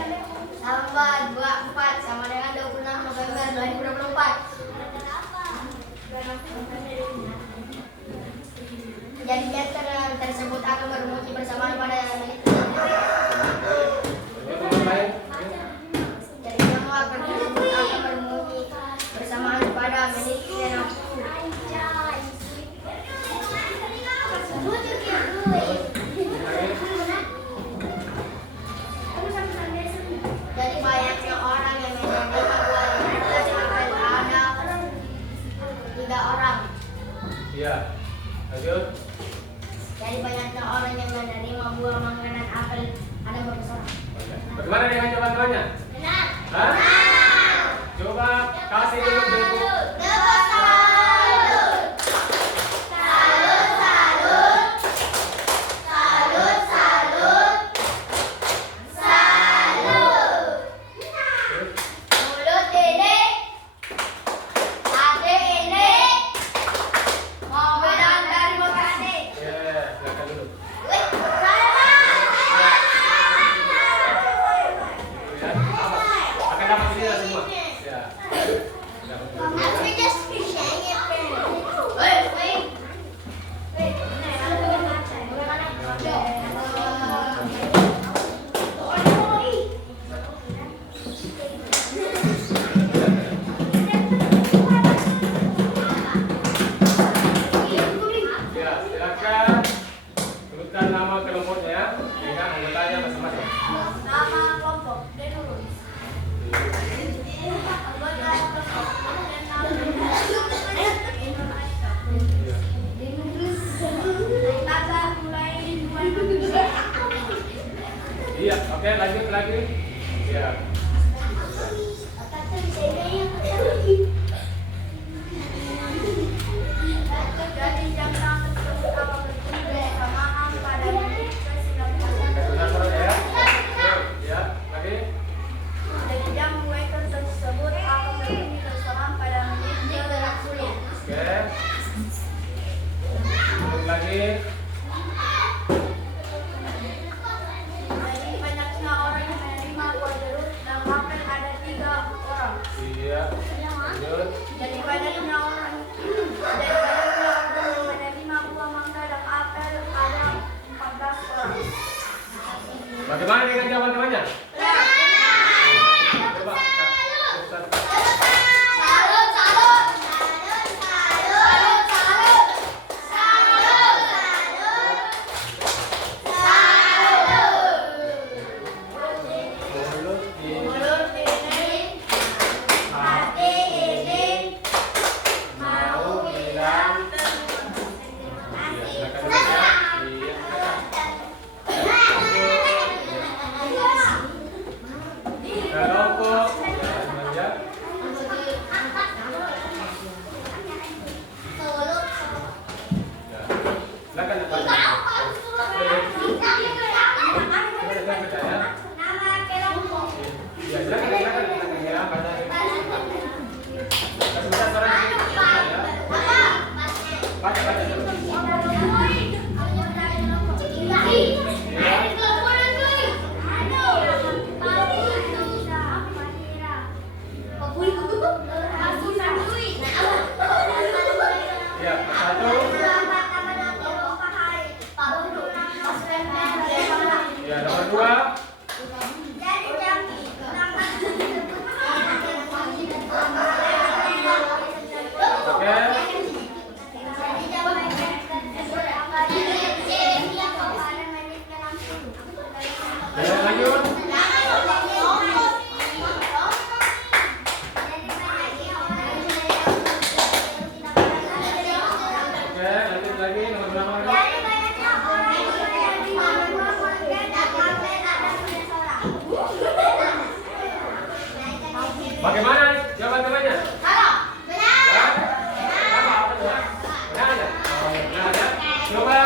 tambah 24 sama dengan 26 November 2024. Jadi tersebut akan bermuji bersamaan pada menit. Jadi semua akan bermuji bersamaan pada menit yang aku. Jadi banyaknya orang yang menyanyi sampai ada 3 orang. Iya. Lanjut. Jadi banyaknya orang sebutkan nama kelompoknya ya, dengan anggotanya masing-masing. Nama kelompok Denurus. Anggota Iya, oke, lanjut lagi. Iya. Dari jam tersebut akan bertunda kesamaan pada menit ke-19. Benar ya. Ya, lagi. Dari jam waiter tersebut akan berbunyi kesamaan pada menit ke-20. Oke. Lanjut lagi. Dari banyaknya orang yang menerima buah jeruk dan apel ada 3 orang. Iya. Lanjut. Dari banyaknya orang yang menerima buah mangga dan apel ada 14 orang. Bagaimana dengan jawaban-jawabannya? Coba. Ustaz. Mulut ini. Mulut ini, hati ini, mau bilang Iya, silakan dulu ya. Iya, silakan. Kelompok ya, silakan nama kelompok. ya, silakan ya, baca. Sebentar, suara sedikit, ya. Baca dulu. Ya, satu. Ya, nomor 2. Oke. Ya, lanjut. Oke, lanjut lagi nomor berapa? Bagaimana jawaban-jawabannya? Ya? Apa ya? Benar ada? Oh, ya, benar ada. Coba.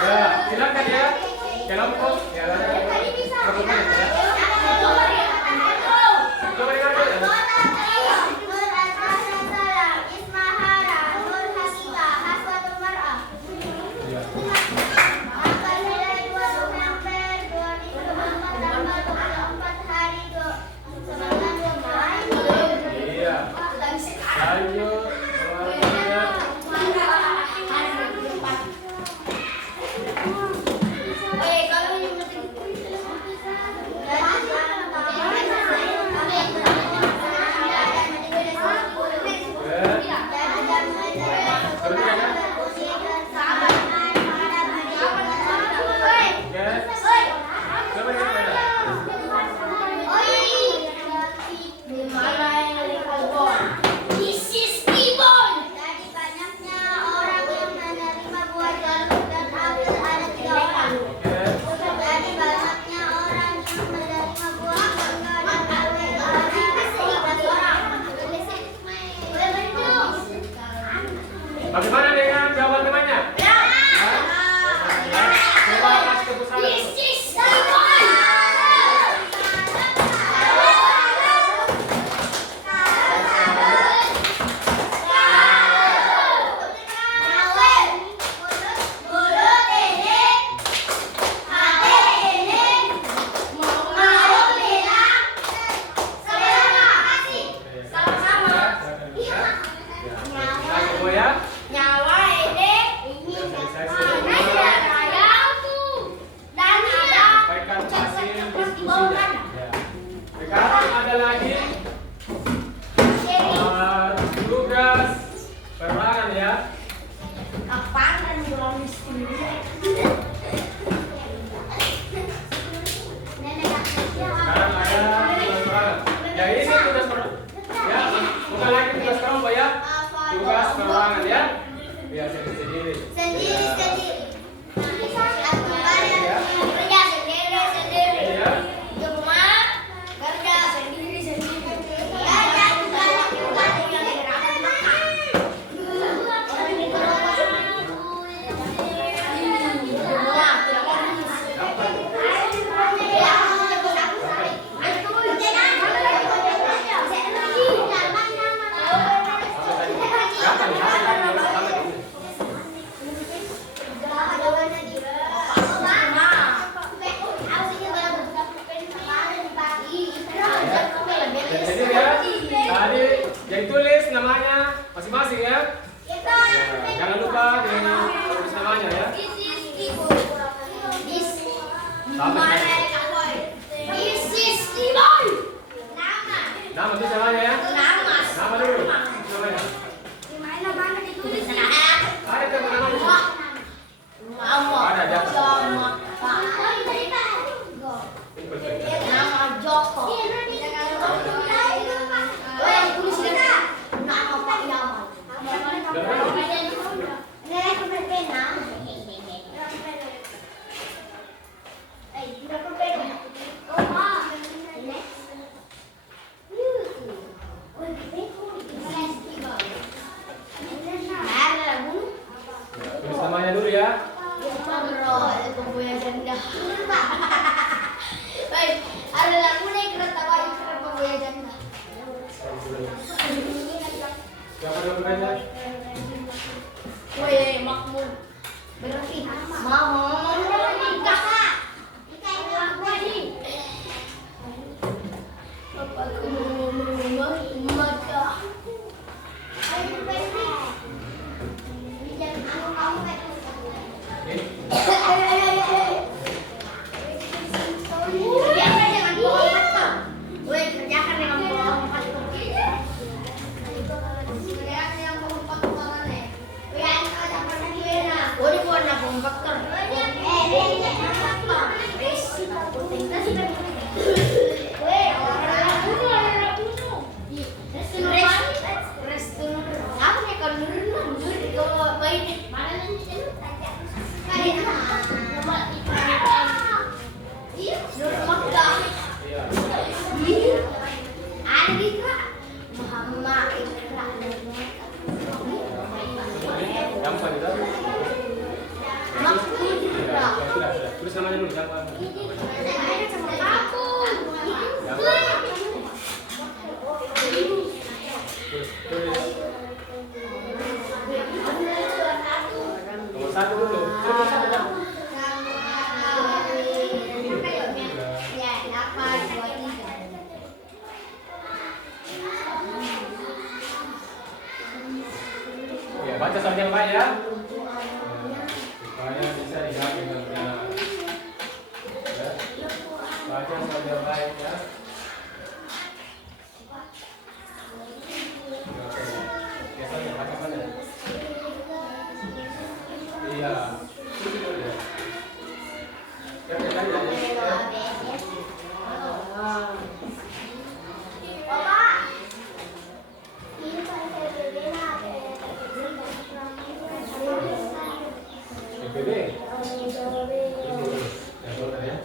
Ya, silakan ya. Kelompok ya. Kelompok ya. Coba dengarkan ya. Iya. Lanjut. Bagaimana nih nyawa ini dan ada Sampaikan hasil diskusinya. Ya. Sekarang ada lagi tugas perorangan ya. kapan dan belum Sekarang ada tugas perorangan. Ya ini tugas perorangan. Ya, bukan lagi tugas kelompok ya. Tugas perorangan ya. Ya sendiri. sendiri satu kali kerja sendiri Ya. di rumah kerja sendiri ya jangan lakukan yang gerakan makan Jadi ya, tadi yang tulis namanya masing-masing ya. Ya, jangan lupa tulis namanya ya. Nama tulis namanya ya. Nama dulu. Namanya. Ada kan namanya? Ada di atas. Nama Joko. Yang tulis nama Pak Yaman. Tulis namanya dulu ya. Baik, ada lagu nih kereta bayi kereta buaya janda. Siapa dulu kayaknya? Woi, makmur. Berarti mau nikah. Bapakku mata. Gampang gitu. Sudah. Tulis namanya dulu siapa? Tulis. Nomor 1 dulu. Coba satu. Ya, baca saja yang baik ya. Supaya bisa dilihat dengan benar. Ya. Baca saja baik ya. Oke. Biasanya baca mana? Iya. Itu dulu ya. Ya, kita lihat ya. PPB. Ya, boleh ya.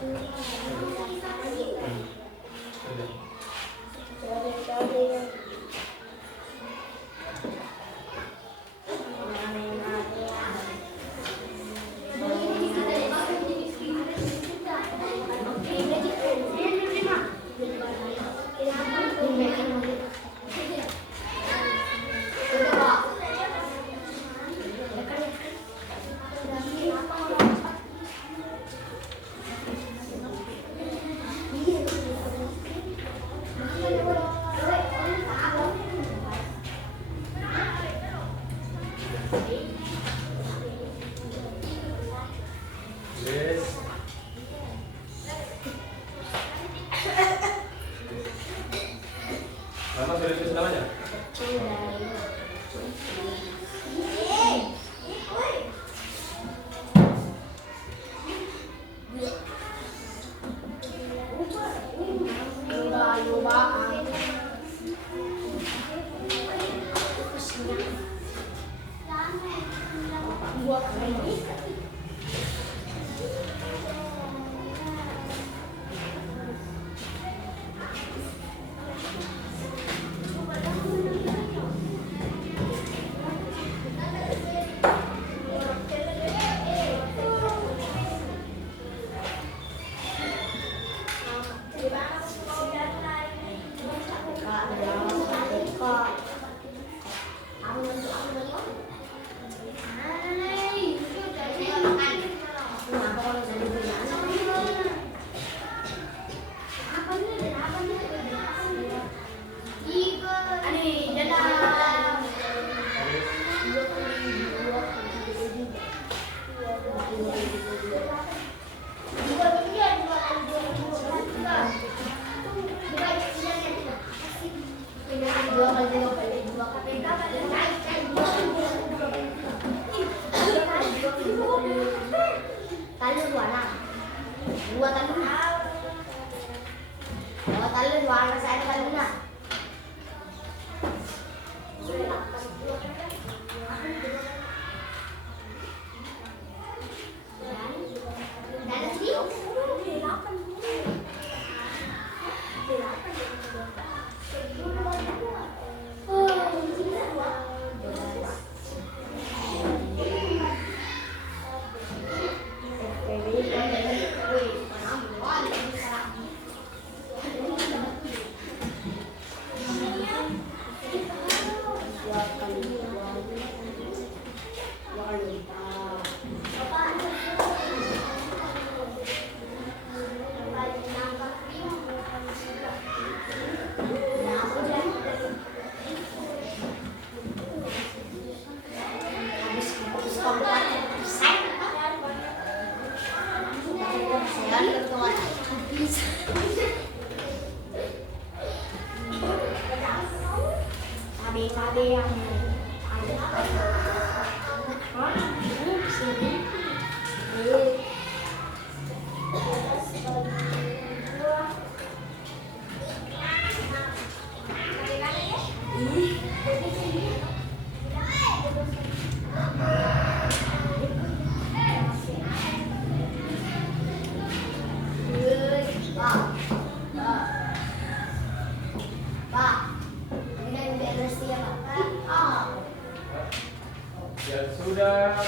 Ya sudah.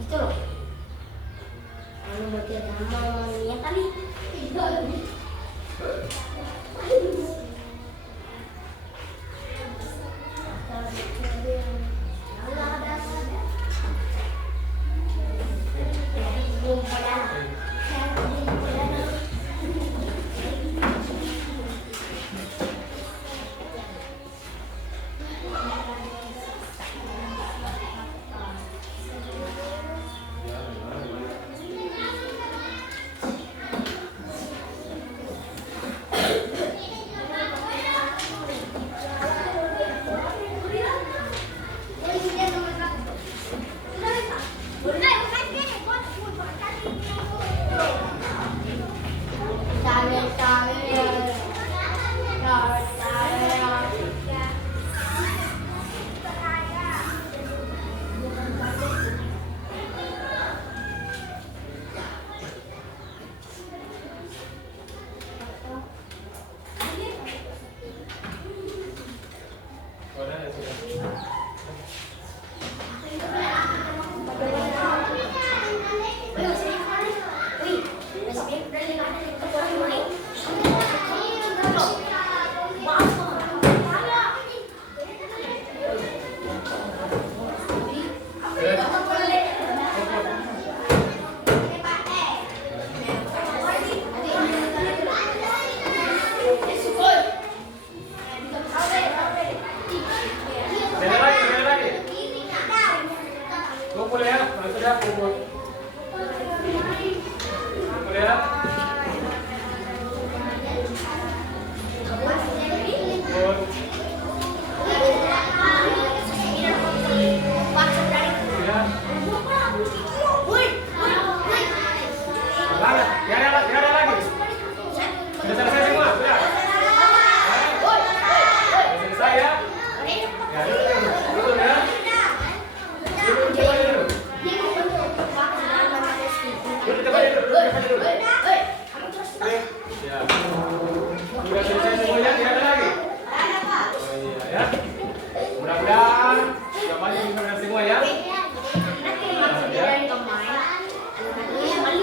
Itu loh. Kalau bagi namanya kali. saja dulu. Ya. Sudah selesai semuanya, tidak ada lagi. Oh iya ya. Mudah-mudahan sudah banyak yang benar semua ya.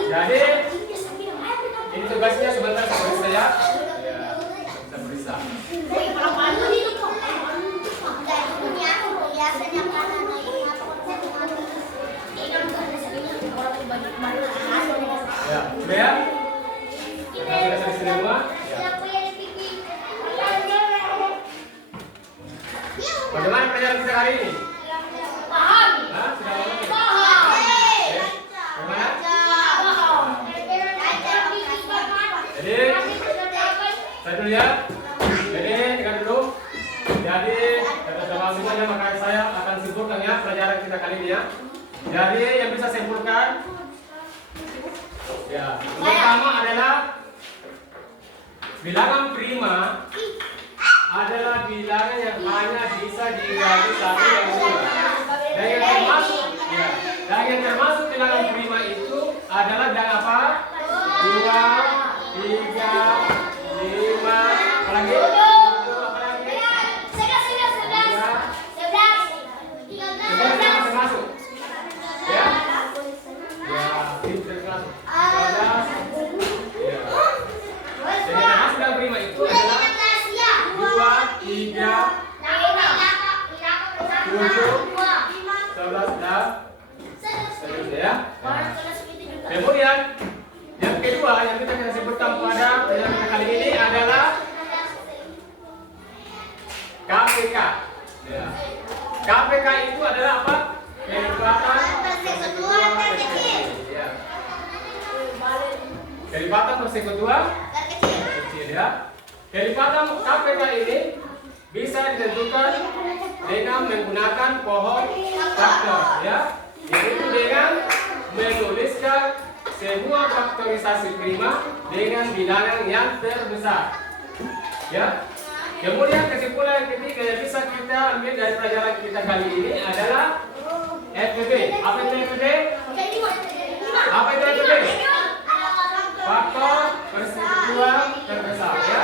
Jadi ini tugasnya sebentar saya periksa ya. Ya, kita periksa. Ya, sudah ya? Kita sudah selesai semua. Ya. Bagaimana pelajaran kita hari ini? Hah? Sudah paham? Oke. Bagaimana? Jadi, saya dulu ya. Jadi, dengar dulu. Jadi, kata teman semuanya, maka saya akan simpulkan ya pelajaran kita kali ini ya. Jadi, yang bisa saya simpulkan, ya, yang pertama adalah bilangan prima adalah bilangan yang hanya bisa dibagi satu dan dua. Dan yang termasuk bilangan prima itu adalah dan apa? 2, 3, 5, apalagi? Semua termasuk. Ya? Ya, ini termasuk. Ya. Jadi termasuk dalam prima itu adalah 2, 3, 7, 11 dan seterusnya ya. Kemudian yang kedua yang kita akan sebutkan pada pelajaran kita kali ini adalah KPK. Ya. KPK itu adalah apa? Kelipatan persekutuan kecil. Ya. Kelipatan persekutuan kecil ya. Kelipatan KPK ini bisa ditentukan dengan menggunakan pohon faktor ya, yaitu dengan menuliskan semua faktorisasi prima dengan bilangan yang terbesar ya. Kemudian kesimpulan yang ketiga yang bisa kita ambil dari pelajaran kita kali ini adalah FPB. Apa itu FPB? Apa itu FPB? Faktor persekutuan terbesar ya.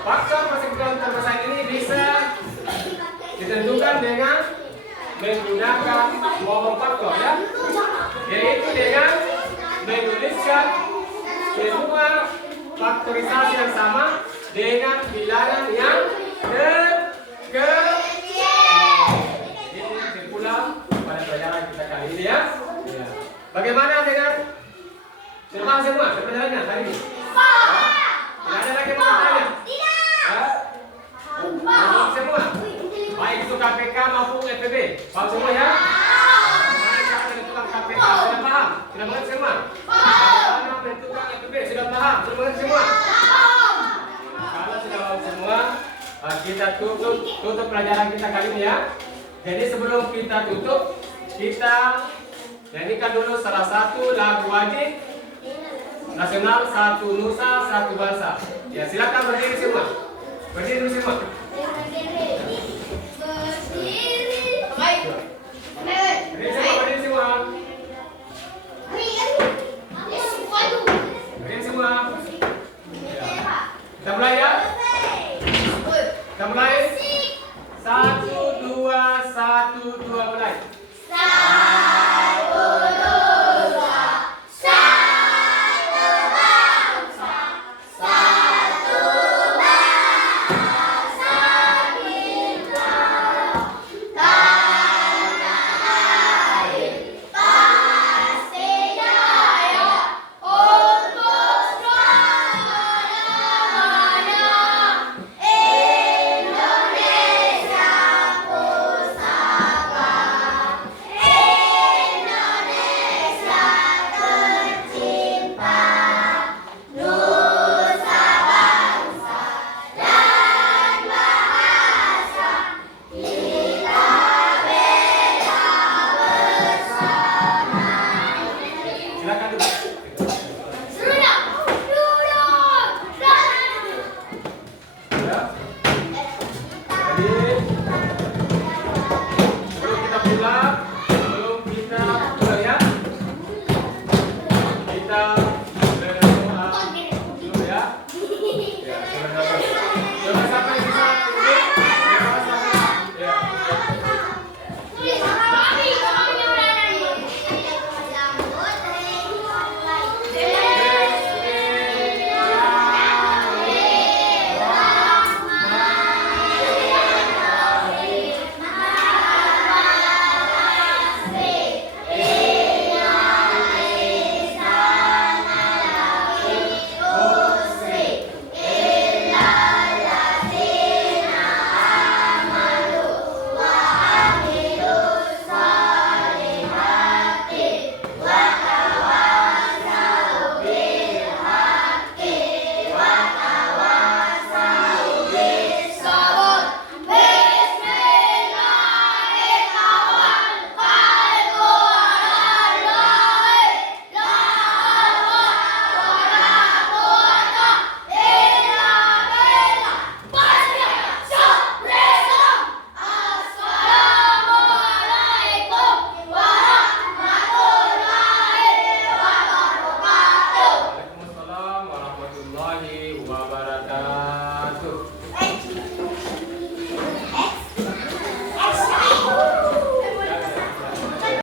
Faktor persekutuan terbesar ini bisa ditentukan dengan menggunakan pohon faktor ya, yaitu dengan menuliskan semua faktorisasi yang sama dengan bilangan yang terkecil. Ini kesimpulan pada pelajaran kita kali ini ya. Bagaimana dengan sudah paham semua pelajarannya hari ini? Tidak ada lagi yang mau bertanya? Paham semua? Baik itu KPK maupun FPB. Paham semua ya? Bagaimana cara menentukan KPK? Sudah paham? Sudah mengerti semua? Bagaimana menentukan FPB? Sudah paham? Sudah mengerti semua? Kalau sudah paham semua, kita tutup pelajaran kita kali ini ya. Jadi sebelum kita tutup, kita nyanyikan dulu salah satu lagu wajib nasional, satu nusa, satu bangsa. Ya, silakan berdiri semua. Berdiri semua. Berdiri. Baik.